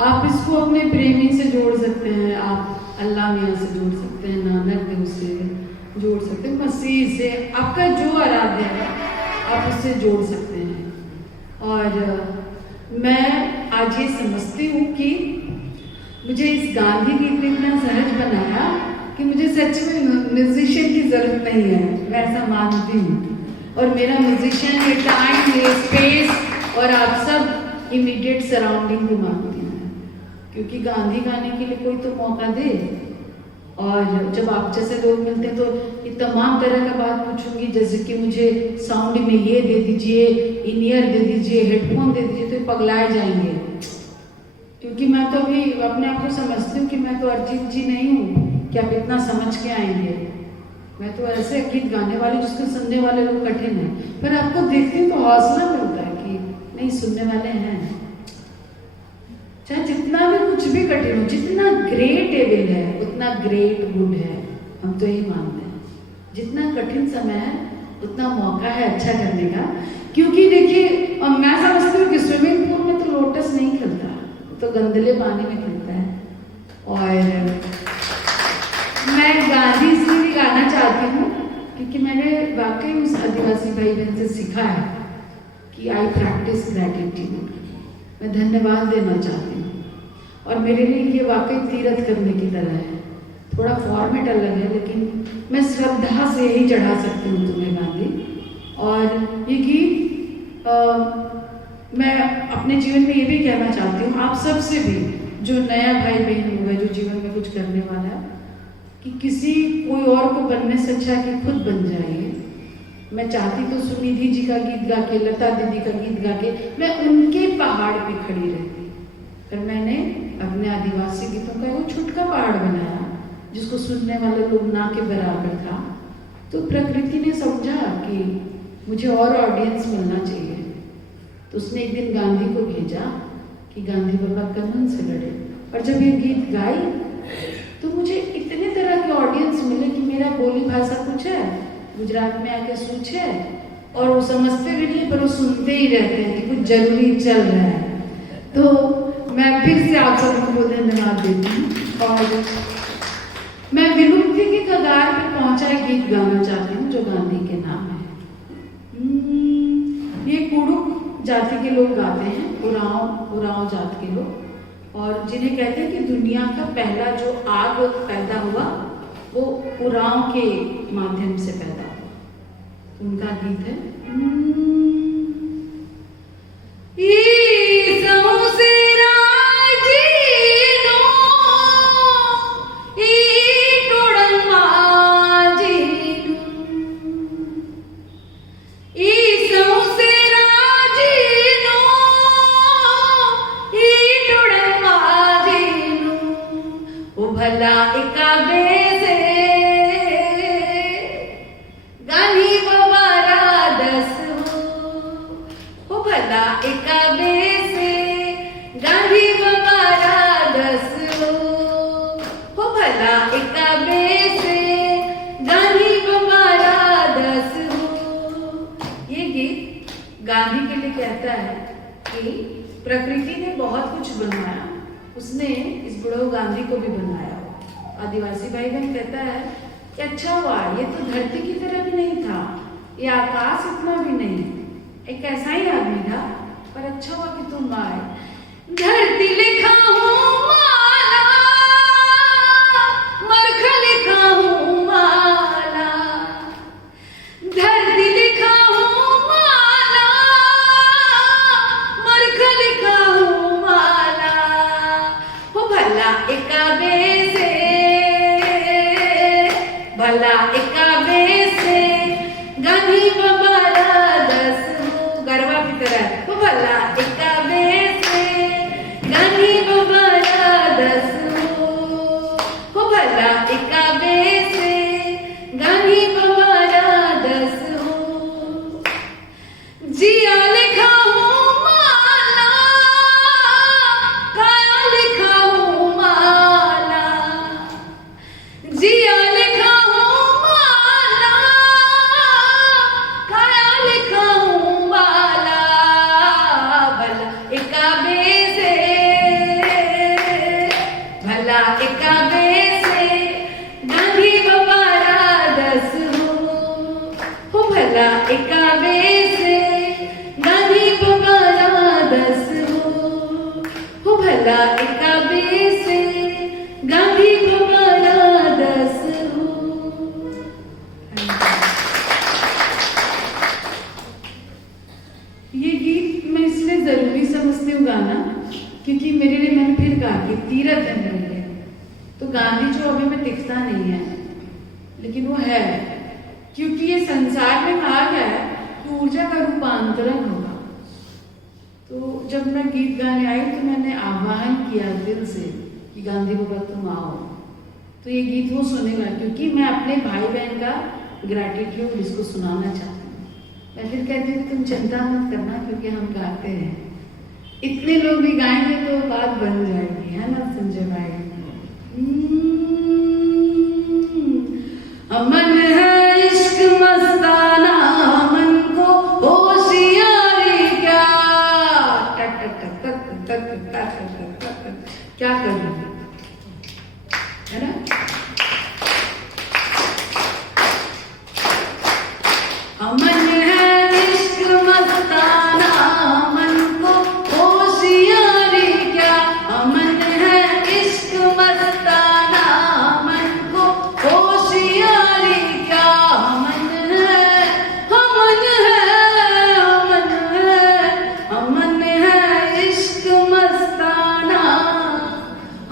आप इसको अपने प्रेमी से जोड़ सकते हैं, आप अल्लाह मियाँ से जोड़ सकते हैं, नानक देव से जोड़ सकते हैं, मसीह से, आपका जो आराध्य है आप उससे जोड़ सकते हैं। और मैं आज ये समझती हूँ कि मुझे इस गांधी गीत ने इतना सहज बनाया कि मुझे सच में म्यूजिशियन की जरूरत नहीं है, मैं ऐसा मानती हूँ। और मेरा म्यूजिशियन ये टाइम, ये स्पेस और आप सब इमीडिएट सराउंडिंग को मांगती हूँ, क्योंकि गांधी गाने के लिए कोई तो मौका दे। और जब आप जैसे लोग मिलते हैं तो ये तमाम तरह का बात पूछूंगी, जैसे कि मुझे साउंड में ये दे दीजिए, इन ईयर दे दीजिए, हेडफोन दे दीजिए, तो पगलाए जाएंगे। क्योंकि मैं तो अभी अपने आप को समझती हूँ कि मैं तो अरिजीत जी नहीं हूँ कि आप इतना समझ के आएंगे। मैं तो ऐसे गीत गाने वाले जिसको सुनने वाले लोग कठिन हैं, पर आपको देखते हैं तो हौसला मिलता है कि नहीं, सुनने वाले हैं। चाहे जितना भी कुछ भी कठिन हो, जितना ग्रेट एबल है उतना ग्रेट गुड है, हम तो यही मानते हैं। जितना कठिन समय है उतना मौका है अच्छा करने का। क्योंकि देखिए, मैं समझती हूँ कि स्विमिंग पूल में तो लोटस नहीं खिलता, तो गंदले पानी में खिलता है। और मैं गांधी से भी गाना चाहती हूँ, क्योंकि मैंने वाकई उस आदिवासी भाई बहन से सीखा है कि आई प्रैक्टिस ग्रैटिट्यूड, मैं धन्यवाद देना चाहती हूँ। और मेरे लिए ये वाकई तीर्थ करने की तरह है। थोड़ा फॉर्मेट अलग है, लेकिन मैं श्रद्धा से ही चढ़ा सकती हूँ तुम्हें गांधी। और ये गीत मैं अपने जीवन में ये भी कहना चाहती हूँ आप सब से भी, जो नया भाई बहन हुआ है, जो जीवन में कुछ करने वाला है, कि किसी कोई और को बनने से अच्छा है कि खुद बन जाइए। मैं चाहती तो सुनिधि जी का गीत गा के, लता दीदी का गीत गा के मैं उनके पहाड़ पे खड़ी रहती, पर मैंने अपने आदिवासी गीतों का वो छुटका पहाड़ बनाया जिसको सुनने वाले लोग ना के बराबर था। तो प्रकृति ने समझा कि मुझे और ऑडियंस मिलना चाहिए, तो उसने एक दिन गांधी को भेजा कि गांधी बाबा कमन से लड़े। और जब ये गीत गाई तो मुझे इतने तरह के ऑडियंस मिले कि मेरा बोली भाषा कुछ है, गुजरात में आके सूझ है, और वो समझते भी नहीं पर वो सुनते ही रहते हैं कि कुछ जरूरी चल रहा है। तो मैं फिर से आप सबको धन्यवाद देती हूँ। और मैं विलुप्ति की कगार पर पहुंचा एक गीत गाना चाहती हूँ जो गांधी के नाम है। ये कुड़ुक जाति के लोग गाते हैं, उरांव जात के लोग, और जिन्हें कहते हैं कि दुनिया का पहला जो आग पैदा हुआ वो उरांव के माध्यम से पैदा हुआ। उनका गीत है भला एकाबे से गांधी बाबा रादस हो, भला एकाबे से गांधी बाबा रादस हो, भला एकाबे से गांधी बाबा रादस हो। ये गीत गांधी के लिए कहता है कि प्रकृति ने बहुत कुछ बनवाया, उसने इस बुढ़ो गांधी को भी बनाया। आदिवासी भाई बहन कहता है कि अच्छा हुआ, ये तो धरती की तरह भी नहीं था, ये आकाश इतना भी नहीं, एक ऐसा ही आदमी था, पर अच्छा हुआ कि तुम आए। धरती लिखा हूँ माला, मरख लिखा हूँ माला, धरती लिखा हूँ माला, मरख लिखा हूँ माला, हो भला एकाबे से, भला एकाबे से गांधी बाबा रादस हो, गरबा की तरह हो, भला एकाबे से गांधी बाबा रादस हो, भला एकाबे से गांधी बाबा रादस हो। जिया लिखा हूँ माला, काया लिखा हूँ माला, जिया लिखा हूँ माला, से गांधी हमारा दस हो। ये गीत मैं इसलिए जरूरी समझती हूँ गाना, क्योंकि मेरे लिए मैंने फिर कहा कि तीरथ है मेरे लिए। तो गांधी जो अभी में दिखता नहीं है, लेकिन वो है, क्योंकि ये संसार में कहा गया है कि ऊर्जा का रूपांतरण होगा। तो जब मैं गीत गाने आई तो मैंने आह्वान किया दिल से कि गांधी बाबा तुम आओ। तो ये गीत वो सुनेगा, क्योंकि मैं अपने भाई बहन का ग्रैटिट्यूड इसको सुनाना चाहती हूँ। मैं फिर कहती हूँ तुम चिंता मत करना, क्योंकि हम गाते हैं, इतने लोग भी गाएंगे तो बात बन जाएगी, है ना संजय भाई। अमन है इश्क मस्ताना, मन को होशियारी क्या, टक टक टक टक टक टक टक क्या करना है ना। अमन है इश्क मस्ताना, मन को होशियारी क्या, अमन है इश्क मस्ताना, मन को होशियारी क्या, अमन है, अमन है, अमन है, अमन है इश्क मस्ताना,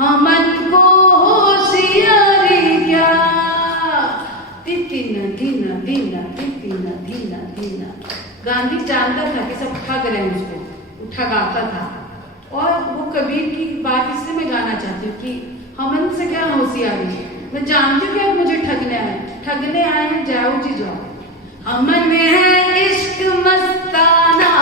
अमन को होशियारी क्या। तितिना दीना दीना तितिना दीना दीना। गांधी जानता था कि सब ठग रहे हैं उसको, वो ठगाता था। और वो कबीर की बात इसलिए मैं गाना चाहती हूँ कि हमन से क्या होशियारी है। मैं जानती हूँ कि आप मुझे ठगने आए हैं, जाओ जी जाओ। अमन है इश्क मस्ताना,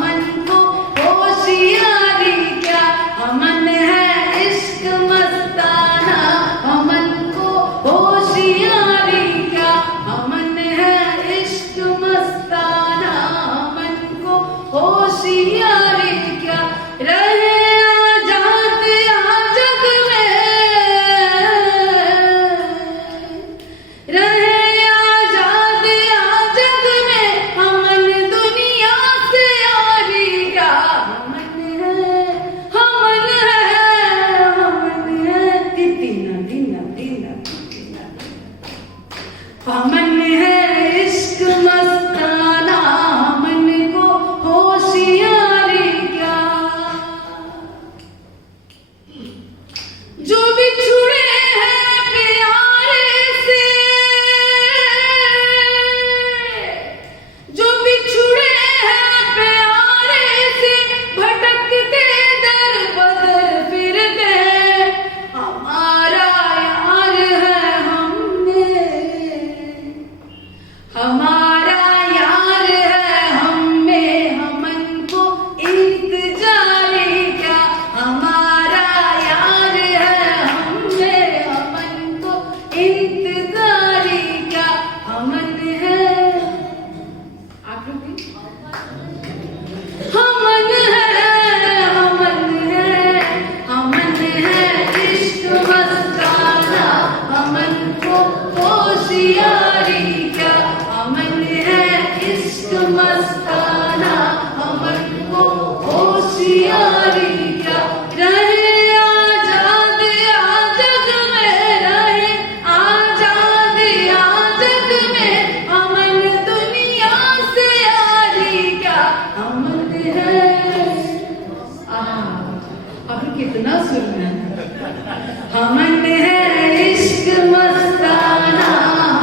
मन को होशियारी क्या, अमन है इश्क मस्ताना, अमन को होशियारी क्या, अमन है इश्क मस्ताना, अमन को होशियारी क्या। रहे आजाद यहाँ जग में, रहे आजाद यहाँ जग में, अमन दुनिया से यारी क्या, अमन है, अमन है, अमन है, तितिना दीना दीना तितिना। अमन है इश्क मस्ताना, मन को होशियारी क्या। जो बिछुड़े हैं प्यारे से, जो बिछुड़े हैं प्यारे से, भटकते दर बदर फिरते हैं, हमारा यार है हमने, हमारा यार है हमें, हमन को इंतजारी क्या, हमारा यार है हमें, हमन को इंतजारी क्या, हमन है, आप लोग भी हमन है, हमन है, हमन है इश्क मस्ताना, हमन को होशियारी क्या, अमन है इश्क मस्ताना, अमन को होशियारी क्या। रहे आजाद यहाँ जग में, रहे आजाद यहाँ जग में, अमन दुनिया से यारी क्या, अमन है। अब कितना सुनना है। अमन है इश्क मस्ताना,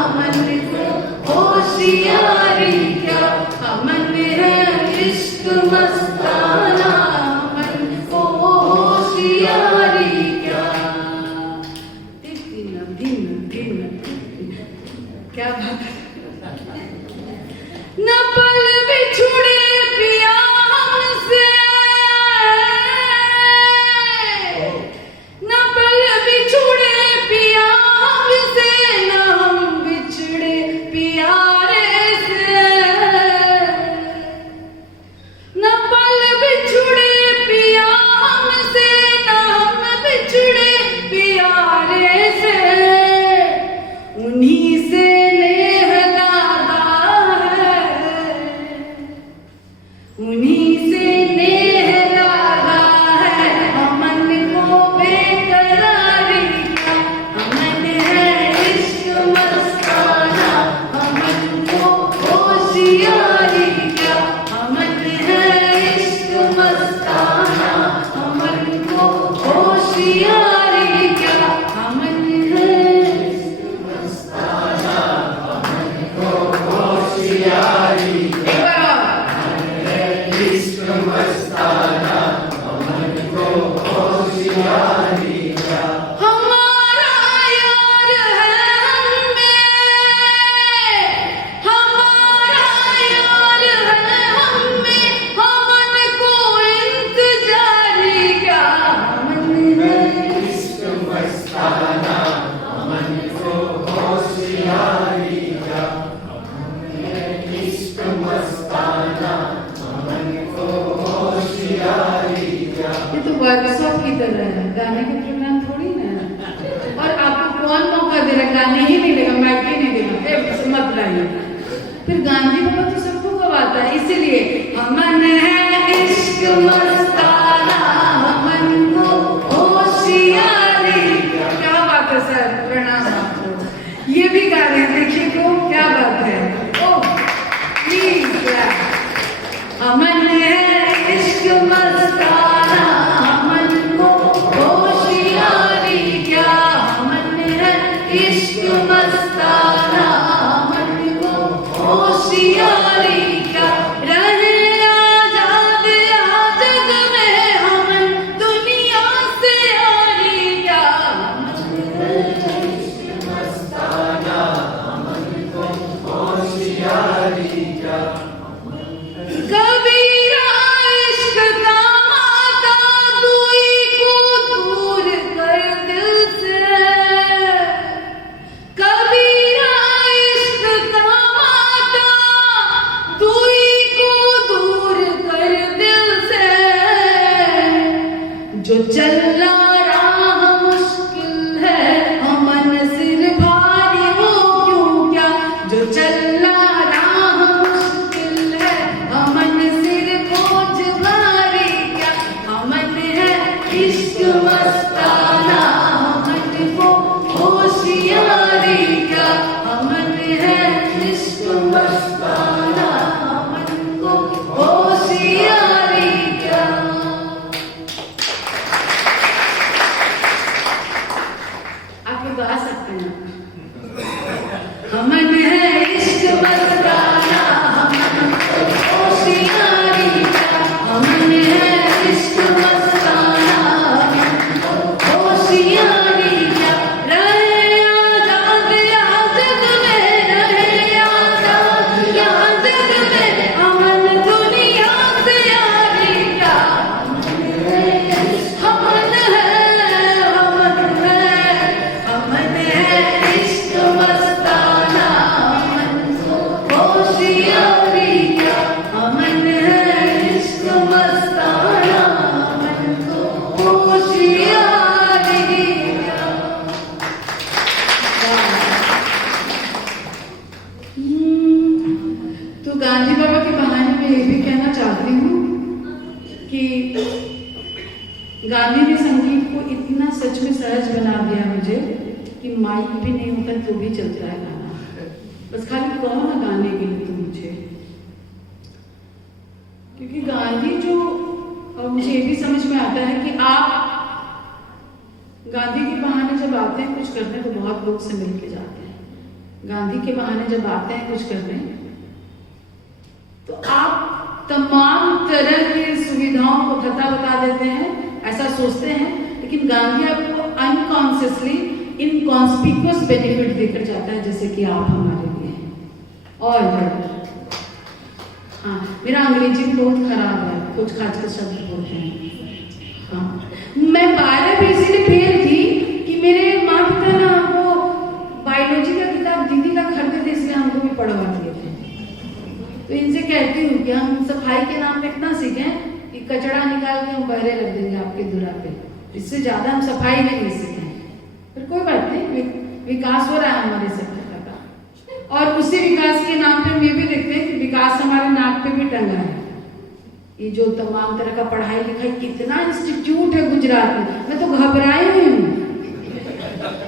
अमन को होशियारी क्या, अमन है इश्क मस्ताना, अमन को होशियारी क्या। तितिना दीना दीना तितिना। क्या बात है। न पल बिछुड़े पिया हमसे, न पल बिछुड़े कौन मौका दे रहा, गाने ही नहीं देगा, माइक ही नहीं देगा, मत लाइए। फिर गांधी बाबा तो सबको गवाता है, इसीलिए अमन है इश्क मस्ताना, अमन को होशियारी। क्या बात है सर, प्रणाम आपको। ये भी गा रहे हैं, देखिए तो क्या बात है। ओह प्लीज, अमन है इश्क मस्ताना, अमन को होशियारी क्या, अमन है इश्क मस्ताना, अमन को होशियारी क्या, रहे आजाद या जग में अमन, दुनिया से यारी क्या, अमन है इश्क मस्ताना, अमन को होशियारी क्या। कबीरा इश्क का माता, दुई को दूर कर दिल से, कबीरा इश्क का माता, दुई को दूर कर दिल से, जो चलना राह मुश्किल है, अमन सिर भारी हो क्यों क्या, जो चलना राह मुश्किल है, अमन सिर बोझ भारी क्या, अमन है इश्क मस्ताना, अमन को होशियारी क्या, अमन है इश्क मस्ताना, अमन को होशियारी क्या। आप ये गा सकते हैं, अमन है इश्क मस्ताना, अमन को होशियारी क्या, अमन है इश्क मस्ताना, अमन को होशियारी क्या, रहे आजाद या जग में, रहे आजाद या जग में, अमन दुनिया से यारी क्या, अमन है इश्क मस्ताना, अमन को होशियारी क्या, अमन है इश्क मस्ताना, अमन को होशियारी क्या। तो गांधी बाबा के बहाने में ये भी कहना चाहती हूँ कि गांधी ने संगीत को इतना सच में सहज बना दिया मुझे कि माइक भी नहीं होता तो भी चलता है गाना, बस खाली कहो ना गाने के लिए तो मुझे। क्योंकि गांधी जो, और मुझे ये भी समझ में आता है कि आप गांधी के बहाने जब आते हैं कुछ करने तो बहुत लोग से मिल के जाते हैं, गांधी के बहाने जब आते हैं कुछ करने तो आप तमाम तरह की सुविधाओं को बता देते हैं, ऐसा सोचते हैं, लेकिन गांधी आपको अनकॉन्शियसली इनकॉन्स्पिक्यूअस बेनिफिट देकर जाता है, जैसे कि आप हमारे लिए हैं। और हाँ, मेरा अंग्रेजी भी बहुत खराब है, कुछ खास कर शब्द बोलते हैं। हाँ, मैं 12वीं इसीलिए फेल थी कि मेरे माँ पिता ना वो बायोलॉजी का किताब दीदी का खरीदे थे, इसलिए हमको भी पढ़वा दिए थे। तो इनसे कहती हूँ कि हम सफाई के नाम पे इतना सीखें कि कचरा निकाल के हम बहरे रख देंगे आपके दूरा पे, इससे ज्यादा हम सफाई में नहीं सीखें। फिर कोई बात नहीं, विकास हो रहा है हमारे सेक्टर का, और उसी विकास के नाम पे हम ये भी देखते हैं कि विकास हमारे नाक पे भी टंगा है। ये जो तमाम तरह का पढ़ाई लिखाई, कितना इंस्टीट्यूट है गुजरात में, मैं तो घबराई हुई हूँ।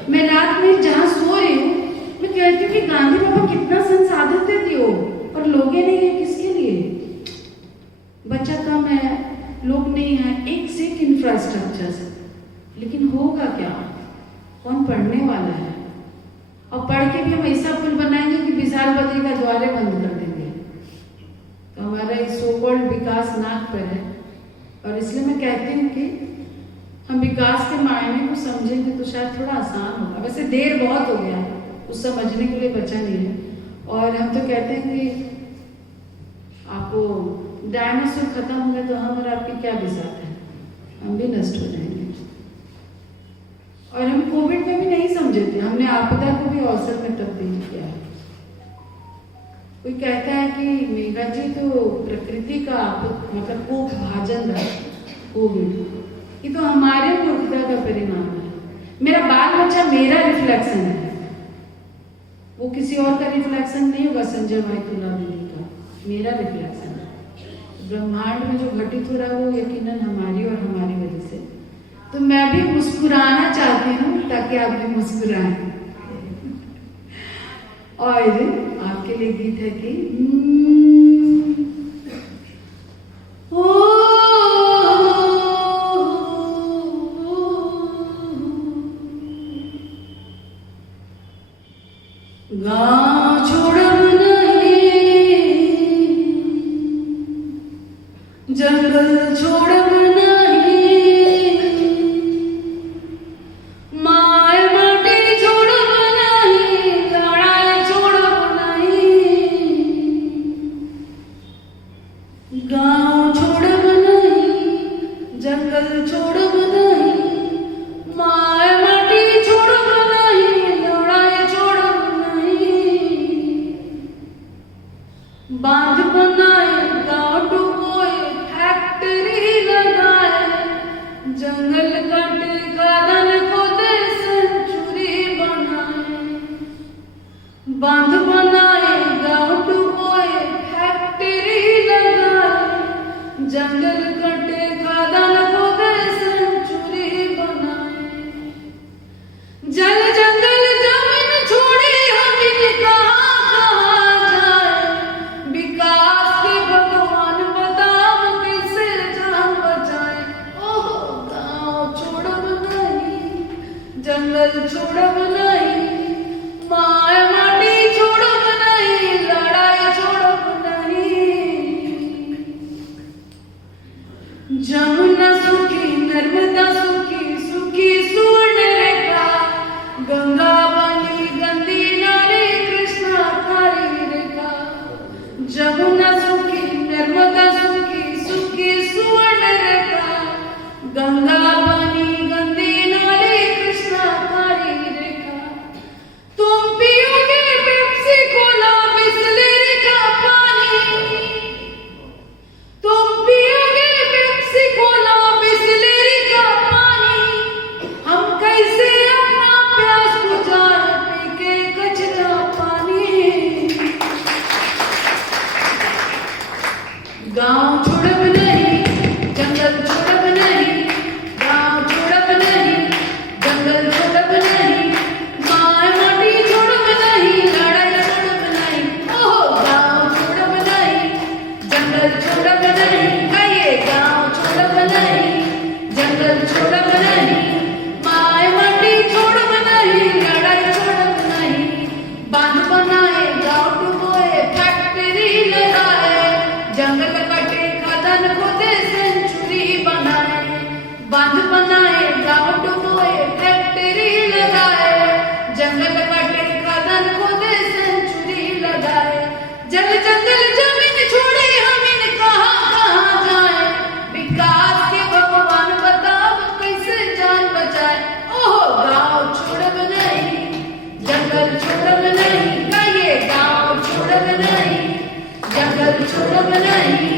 मैं रात में जहाँ सो रही हूँ मैं कहती हूँ कि गांधी बाबा कितना संसाधन देते हो, पर लोग नहीं है, किसके लिए? बच्चा कम है, लोग नहीं है, एक से एक इंफ्रास्ट्रक्चर से, लेकिन होगा क्या? कौन पढ़ने वाला है? और पढ़ के भी हम ऐसा पुल बनाएंगे कि विशाल बद्री का द्वारे बंद कर देंगे। तो हमारा एक सो कॉल्ड विकास नाक पर है, और इसलिए मैं कहती हूँ कि हम विकास के मायने को समझेंगे तो शायद थोड़ा आसान होगा। वैसे देर बहुत हो गया, उस समझने के लिए बचा नहीं है। और हम तो कहते हैं कि आपको डायनासोर खत्म हो गए तो हम और आपकी क्या बिसात है, हम भी नष्ट हो जाएंगे। और हम कोविड में भी नहीं समझे थे, हमने आपदा को भी अवसर में तब्दील किया है। कोई कहता है कि मेघा जी तो प्रकृति का मतलब कोप भाजन है कोविड, ये तो हमारे मूर्खता का परिणाम है। मेरा बाल बच्चा मेरा रिफ्लेक्शन है, वो किसी और का रिफ्लेक्शन नहीं होगा। संजय भाई तुला दीदी का, मेरा रिफ्लेक्शन है। ब्रह्मांड में जो घटित हो रहा है वो यकीनन हमारी और हमारी वजह से। तो मैं भी मुस्कुराना चाहती हूँ ताकि आप भी मुस्कुराएं। और आपके लिए गीत है कि गाँव छोड़ब नहीं, जंगल छोड़ब नहीं, माय माटी छोड़ब नहीं, लड़ाई छोड़ब नहीं, गाँव छोड़ब नहीं, जंगल छोड़ब नहीं, माय माटी छोड़ब नहीं, लड़ाई छोड़ब नहीं, बांध बनाए गाँव डुबोए, फैक्ट्री लगाए, जंगल काटे खदान खोदे, सेंचुरी बनाए, बांध बनाए गाँव डुबोए, फैक्ट्री लगाए, जंगल काटे खदान खोदे, सेंचुरी बनाए, जल जंगल जमीन छोड़ी हम कहाँ जाए, विकास के भगवान बताओ कैसे जान बचाए। ओह गाँव छोड़ब नहीं, जंगल छोड़ब नहीं, माय माटी छोड़ब नहीं, लड़ाई छोड़ब नहीं, जमुना सुखी नर्मदा सुखी, सुखी सुवर्ण रेखा, गंगा बनी गंदी नारी, कृष्णा काली रेखा, जमुना सुखी नर्मदा सुखी, सुखी सुवर्ण रेखा, गंगा बनी गंदी नारी, कृष्णा काली रेखा, तुम पियोगे पेप्सी कोला बिसलेरी का पानी, तुम पियोगे पेप्सी कोला बिसलेरी का पानी, हम कैसे अपना प्यास बुझाएं पी के कचरा पानी। गाँव छोड़ब नहीं, जंगल छोड़ब नहीं, गाँव छोड़ब नहीं, जंगल छोड़ब नहीं, माय माटी छोड़ब नहीं, लड़ाई छोड़ब नहीं, ओह गाँव छोड़ब नहीं, जंगल छोड़ब नहीं, कहिए गाँव छोड़ब नहीं, जंगल छोड़ब नहीं, माय माटी छोड़ब नहीं, लड़ाई छोड़ब नहीं, बांध बनाए गाँव डुबोए, फैक्ट्री लगाए, जंगल कटे खदान खोदे, सेंचुरी बनाए, बांध बनाए गाँव डुबोए, फैक्ट्री लगाए, जंगल कटे खदान खोदे, सेंचुरी लगाए, जल जंगल जमीन छोड़ी हम इन कहाँ जाए, विकास के भगवान बताओ कैसे जान बचाए। ओह गाँव छोड़ब नहीं, जंगल छोड़ब नहीं, कहिए गाँव छोड़ब नहीं, जंगल छोड़ब नहीं,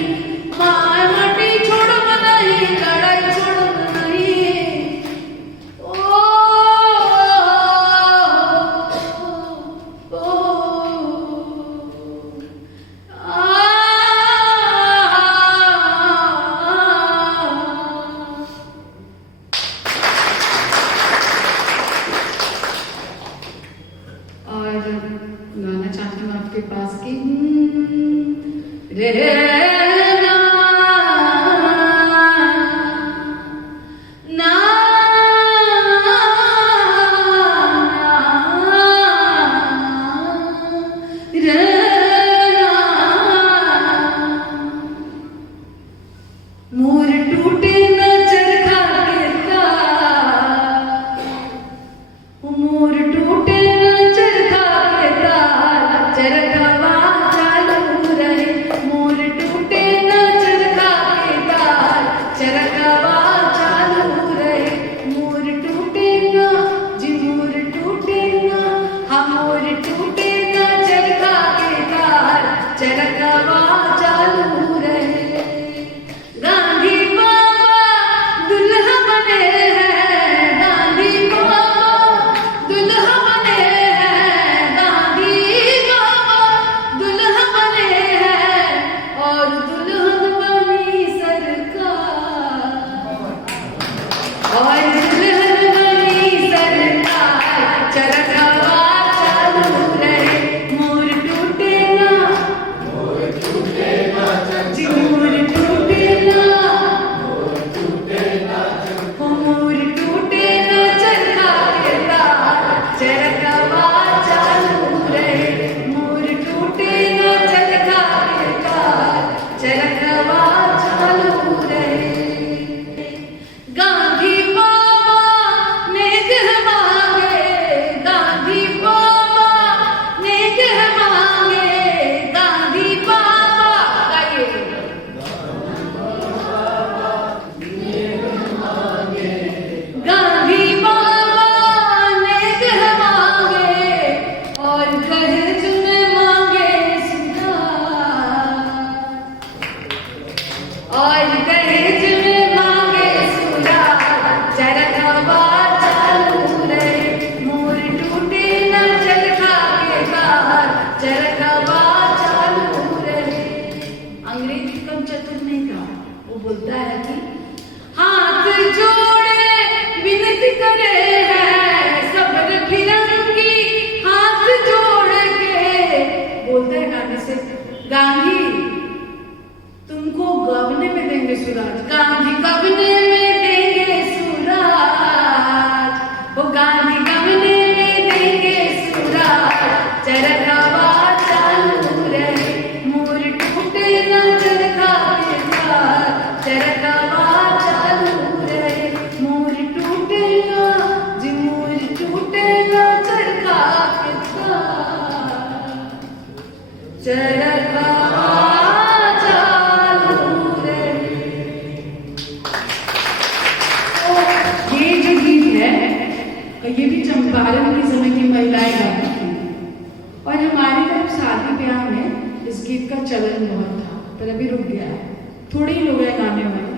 माय माटी छोड़ब नहीं, लड़ाई छोड़ब नहीं, ओ और गाना चाहती हूँ आपके पास की रे ना ना रे ना मोर टूटे न चरखा के तार, मोर टूटे न चरखा के तार, चरखा चालू रहे, मोर और ये भी चंपारण के समय की महिलाएं गाती थी। और हमारी तरफ शादी ब्याह में इस गीत का चलन बहुत था, पर अभी रुक गया है, थोड़े ही लोग हैं गाने वाले।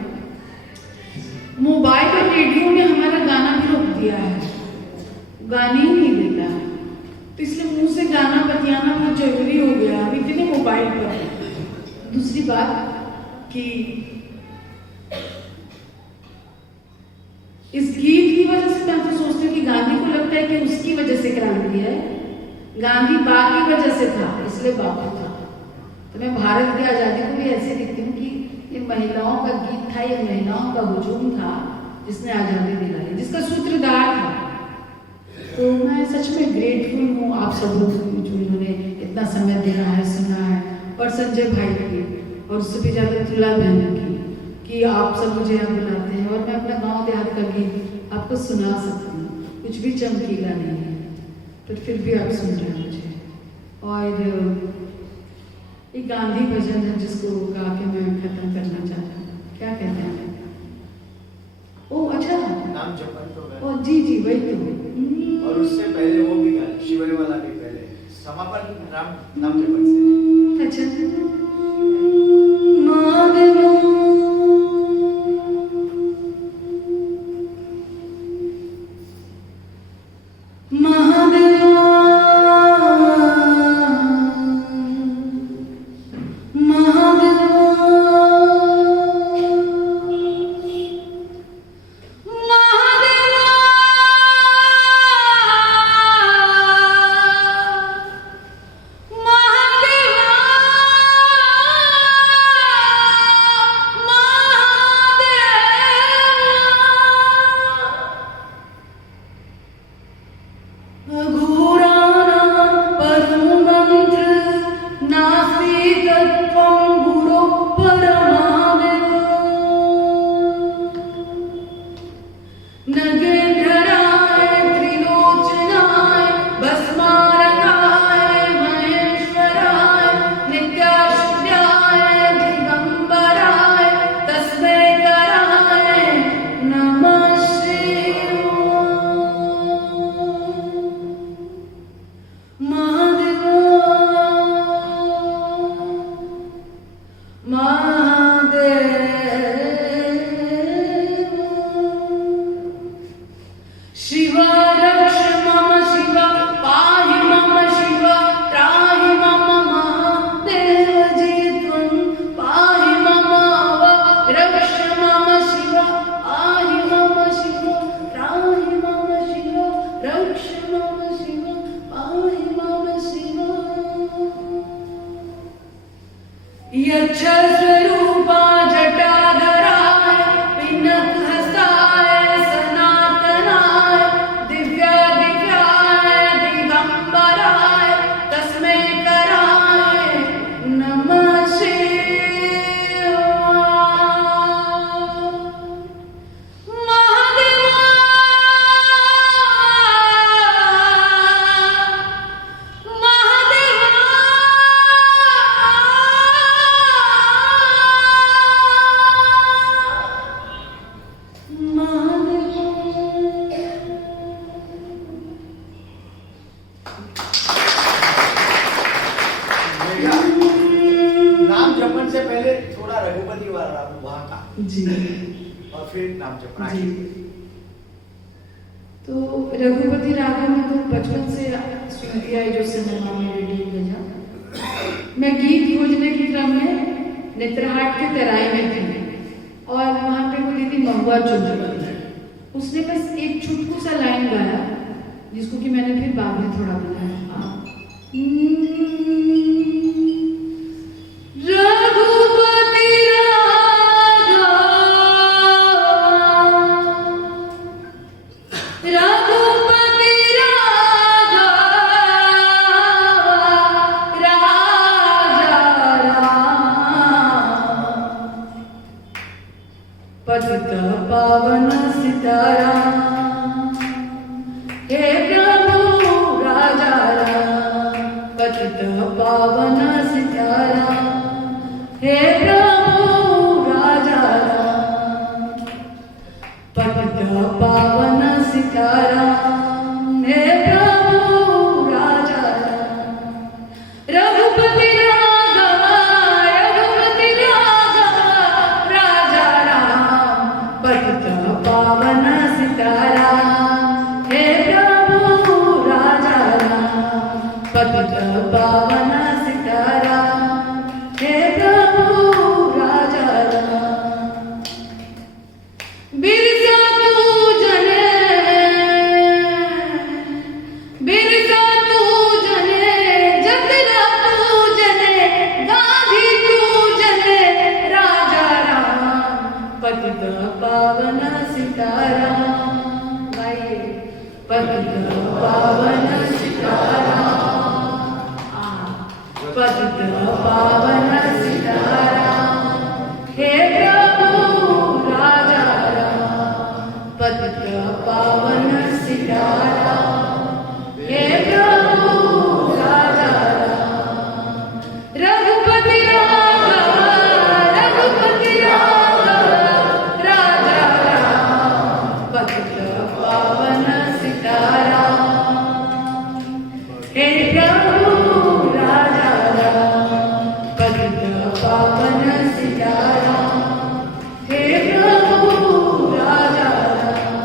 मोबाइल और रेडियो ने हमारा गाना भी रोक दिया है, गाने ही नहीं देता है, तो इसलिए मुंह से गाना बतियाना बहुत जरूरी हो गया अभी इतने मोबाइल पर। दूसरी बात कि इस गीत की वजह से मैं तो सोचती हूँ कि गांधी को लगता है कि उसकी वजह से क्रांति है, गांधी बा की वजह से था इसलिए बापू था। तो मैं भारत की आजादी को भी ऐसे देखती हूँ कि ये महिलाओं का गीत था, ये महिलाओं का हुजूम था जिसने आजादी दिलाई, जिसका सूत्रधार था। तो मैं सच में ग्रेटफुल हूँ आप सबों को जो इन्होंने इतना समय दिया है, सुना है, और संजय भाई की और उससे भी ज़्यादा तुला बहन की कि आप सब मुझे यहाँ बुलाते हैं और मैं अपना गांव देहात का गीत आपको सुना सकती हूँ। कुछ भी चमकीला नहीं है, पर फिर भी आप सुन रहे हैं मुझे। और एक गांधी भजन है जिसको गा के मैं खत्म करना चाहता हूँ। क्या कहते हैं? ओ अच्छा, नाम जपन तो गाया। ओ जी जी वही तो। और उससे पहले वो भी गाया, शिवय वाला भी पहले समापन नाम जपन से। अच्छा जी और फिर नाम जपना जी। तो रघुपति राघव में तो बचपन से सुनती आई जो सिनेमा में रेडियो बजा। मैं गीत खोजने के क्रम में नेत्रहाट के तराई में थी और वहाँ पे वो दीदी महुआ चुन रही थी। उसने बस एक छुटकू सा लाइन गाया जिसको कि मैंने फिर बाद में थोड़ा बताया। पतित पावन सीताराम हे प्रभु राजा राम, पतित पावन सीताराम हे प्रभु राजा राम, पतित पावन सीताराम पतित पावन सीताराम, पतित पावन सीताराम, हे प्रभु राजा राम, पतित पावन सीताराम, हे प्रभु राजा राम, रघुपति राघव, रघुपति राघव, राजा राम, पतित पावन सीताराम, हे प्रभु राजा राम, पतित पावन सीताराम, हे प्रभु राजा राम,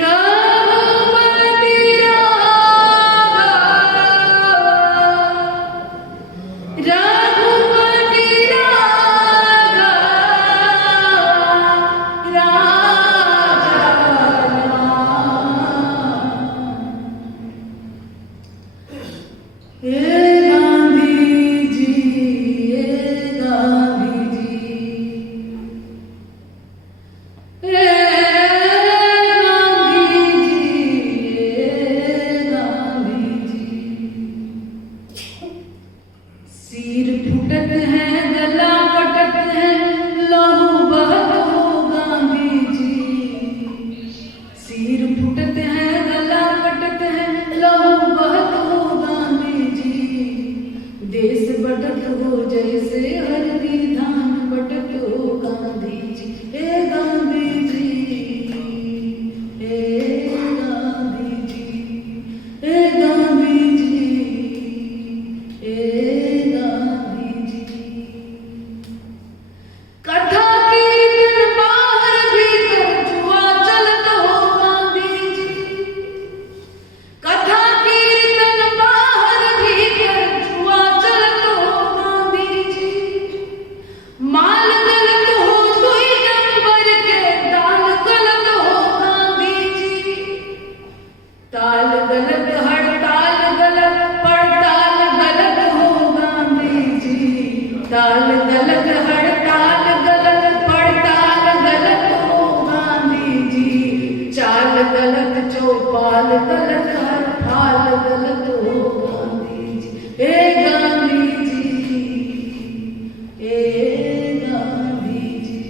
रघुपति राघव, रघुपति राघव, राजा राम, हे गांधी जी, हे गांधी जी, हे गांधी जी, हे गांधी जी, सिर फुटत है, गला कटत है, लहू बहत हो गांधी जी, सिर फुटत है, गला कटत है, लहू बहत हो गांधी जी, देश बढ़त हो जैसे हरदी धान बटत हो गांधी जी, हे गांधी जी, हे गांधी जी, हे गांधी जी, हे गांधी जी, कथा कीर्तन बाहर भीतर जुआ चलत हो गांधी जी, कथा कीर्तन बाहर भीतर जुआ चलत हो गांधी जी, माल गलत हो दुई नंबर के दाल गलत हो गांधी जी, ताल गलत हड़ताल गलत पड़ताल गलत हो गांधी जी, ताल गलत हड़ताल गलत पड़ताल गलत हो गांधी जी, चाल गलत चौपाल गलत हर हाल गलत हो गांधी जी, हे गांधी जी, हे गांधी जी,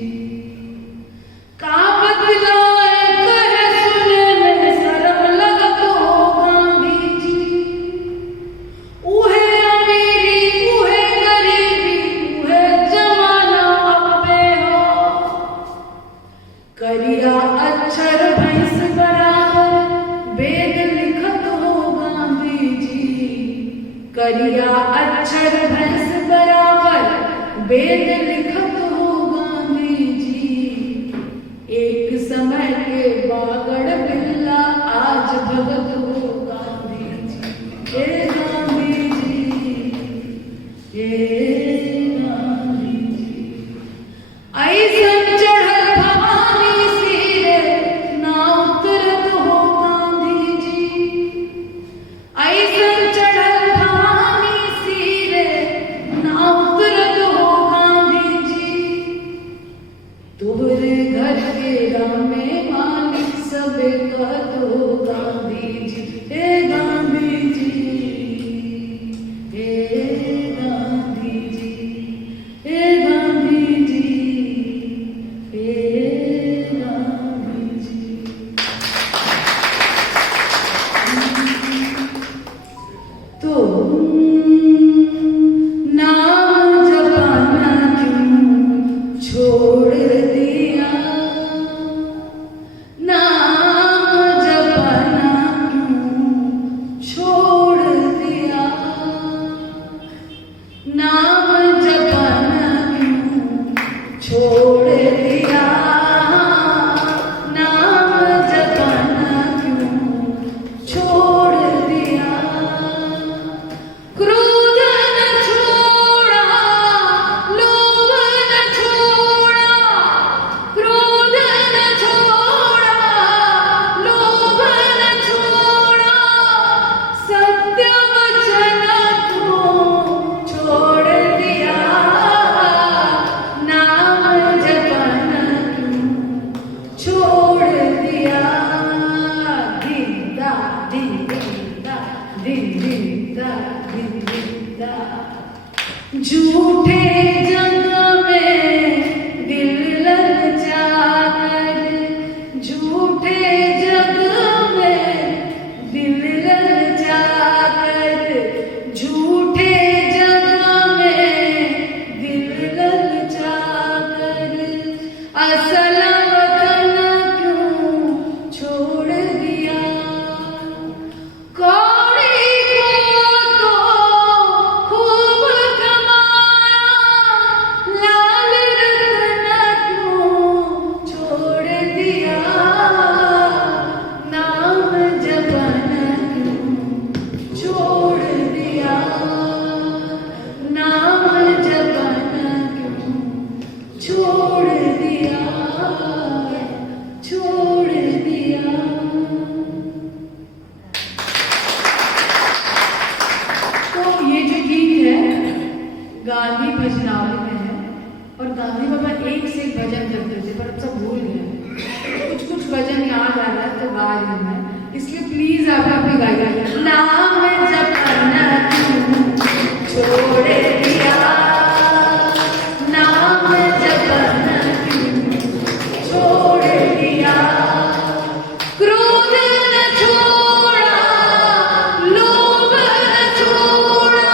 का बतलाए कहे सुने में शर्म लगत हो गांधी जी, उहे अमीरी उहे गरीबी उहे जमाना अपने हो, करिया अक्षर भैंस बराबर वेद लिखत हो गांधी जी, करिया अक्षर भैंस बराबर वेद लिखत हो गांधी जी, एक समय के बागड़ बिल्ला आज भगत हो गांधी जी, हे गांधी जी, हे गांधी जी, ऐसन चढ़ल भवानी सिरे ना उतरत हो गांधी जी, ऐसन चढ़ल भवानी सिरे ना उतरत हो गांधी झूठे जग में दिल ललचा कर, झूठे जग में दिल ललचा कर, झूठे जग में दिल ललचा कर, असल वतन क्यों छोड़ दिया, कौड़ी को तो खूब कमाया, लाल रत्न क्यों छोड़ दिया, नाम जपन क्यों छोड़ दिया, नाम जपन क्यों छोड़ दिया, छोड़ दिया। तो ये जो गीत है गांधी भजनावली में है, और गांधी बाबा एक से एक भजन करते थे, पर अब सब भूल गए। कुछ कुछ भजन याद आ रहा है तो गा रही हूं मैं, इसलिए प्लीज आप भी गाइए। नाम जपना क्यों छोड़ दिया, नाम जपना क्यों छोड़ दिया, क्रोध न छोड़ा, लोभ न छोड़ा,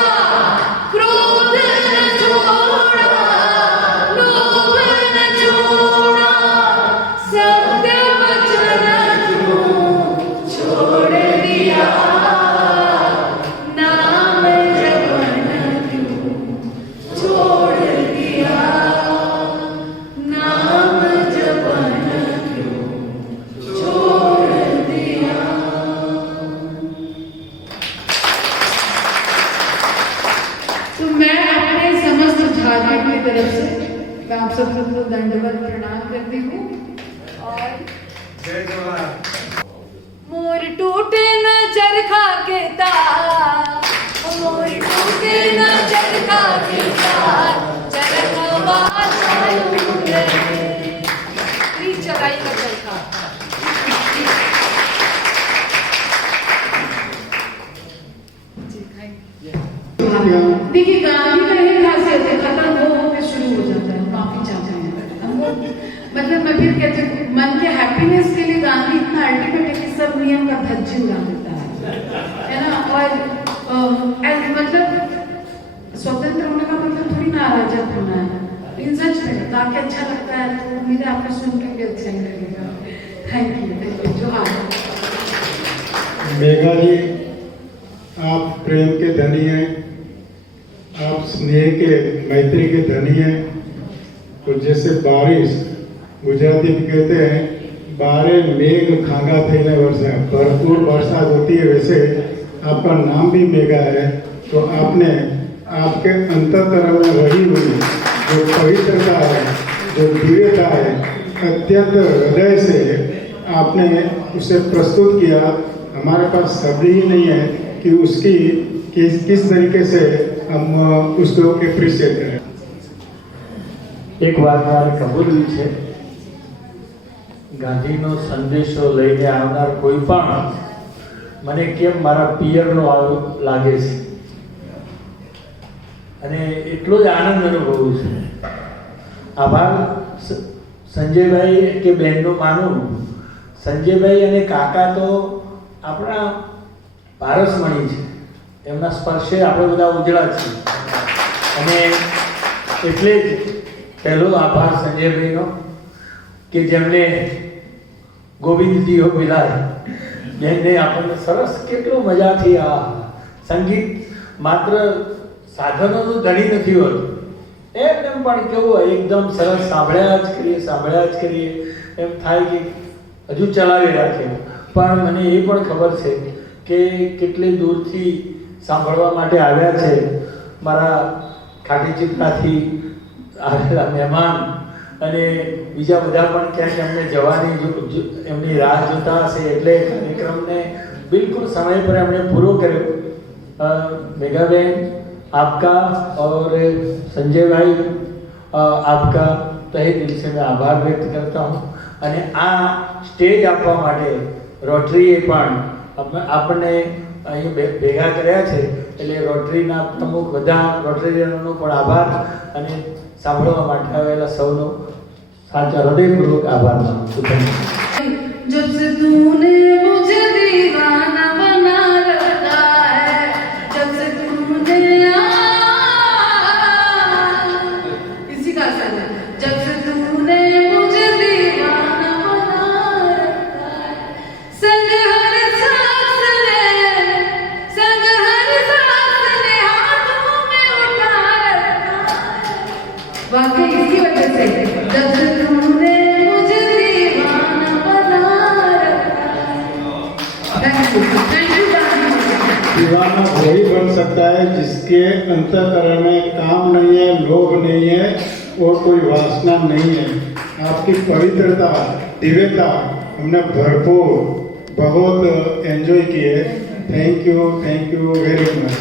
क्रोध न छोड़ा, लोभ न छोड़ा, सत्य वचन क्यों छोड़ दिया, नाम जपना क्यों छोड़ दिया, नाम जपना क्यों छोड़ दिया। तो मैं अपने समस्त झारखंड की तरफ से मैं आप सबको दंडवत प्रणाम करती हूँ। और मोर टूटे न चरखा के तार, मोर टूटे न चरखा के तार, चरखा चालू रहे, प्लीज चलाइएगा चरखा। जी, देखिए गांधी का ये खासियत है, खत्म हो के शुरू हो जाता है, काफी चाहते हैं हमको। मतलब मैं फिर कहती हूँ मन के हैप्पीनेस के लिए गांधी इतना अल्टीमेट है कि सब नियम का धज्जी उड़ा देता है ना। और मतलब स्वतंत्र होने का मतलब थोड़ी ना अराजक होना है, लेकिन सच में ताकि अच्छा लगता है तो मेरे आपको सुन के भी अच्छा ही लगेगा। थैंक यू जो मेघा जी, आप प्रेम के धनी हैं, आप स्नेह के मैत्री के धनी हैं। तो जैसे बारिश गुजराती में कहते हैं बारे मेघ खांगा थे वर्षा, भरपूर बरसात होती है, वैसे आपका नाम भी मेघा है। तो आपने आपके अंतःकरण में रही हुई जो पवित्रता है, जो दिव्यता है, अत्यंत हृदय से आपने उसे प्रस्तुत किया। हमारे पास शब्द ही नहीं है कि उसकी किस तरीके से हम उसको एप्रिशिएट करें। एक बात मारे कबूलવી છે, ગાંધીનો સંદેશો લઈને આવનાર કોઈ પણ મને કેમ મારા પિયરનો લાગે છે અને એટલો જ આનંદ અનુભવું છું। આભાર સંજયભાઈ કે બહેનનું માનું, સંજયભાઈ અને કાકા તો આપણા પારસમણી છે, એમના સ્પર્શે આપણે બધા ઉજળા છીએ। અને એટલે જ પહેલો આભાર સંજયભાઈનો કે જેમણે ગોવિંદ દીઓ બિલાલ જેમને આપણને સરસ કેટલું મજાથી આ સંગીત માત્ર સાધનોનું ધણી નથી હોતું, એમ પણ કેવું એકદમ સરસ સાંભળ્યા જ કરીએ એમ થાય કે હજુ ચલાવી રાખીએ। પણ મને એ પણ ખબર છે કે કેટલી દૂરથી સાંભળવા માટે આવ્યા છે, મારા ખાટી ચિત્રાથી આવેલા મહેમાન અને બીજા બધા પણ ક્યાંક એમને જવાની એમની રાહ જોતા હશે, એટલે કાર્યક્રમને बिल्कुल समय पर हमने पूरा करे। मेघा बहन आपका और संजय भाई आपका तहे दिल से मैं आभार व्यक्त करता हूँ। અને આ સ્ટેજ આપવા માટે રોટરીએ પણ આપણને અહીં ભેગા કર્યા છે એટલે રોટરીના પ્રમુખ બધા રોટરીયનોનો પણ આભાર અને સાંભળવા માટે આવેલા સૌનો સાચા હૃદયપૂર્વક આભાર માનું છું. जब से तूने मुझे दीवाना बना रखा है, जब से तूने इसी का असर है, जब से तूने मुझे दीवाना बना रखा है, संग हर सांस ने हाथों में उठा रखा है. वाकई इसकी वजह से जब से तूने मुझे दीवाना बना रखा है. थैंक यू दीवाना वही बन सकता है जिसके अंतःकरण में काम नहीं है, लोभ नहीं है और कोई वासना नहीं है. आपकी पवित्रता, दिव्यता हमने भरपूर बहुत एंजॉय किए. Thank you very much.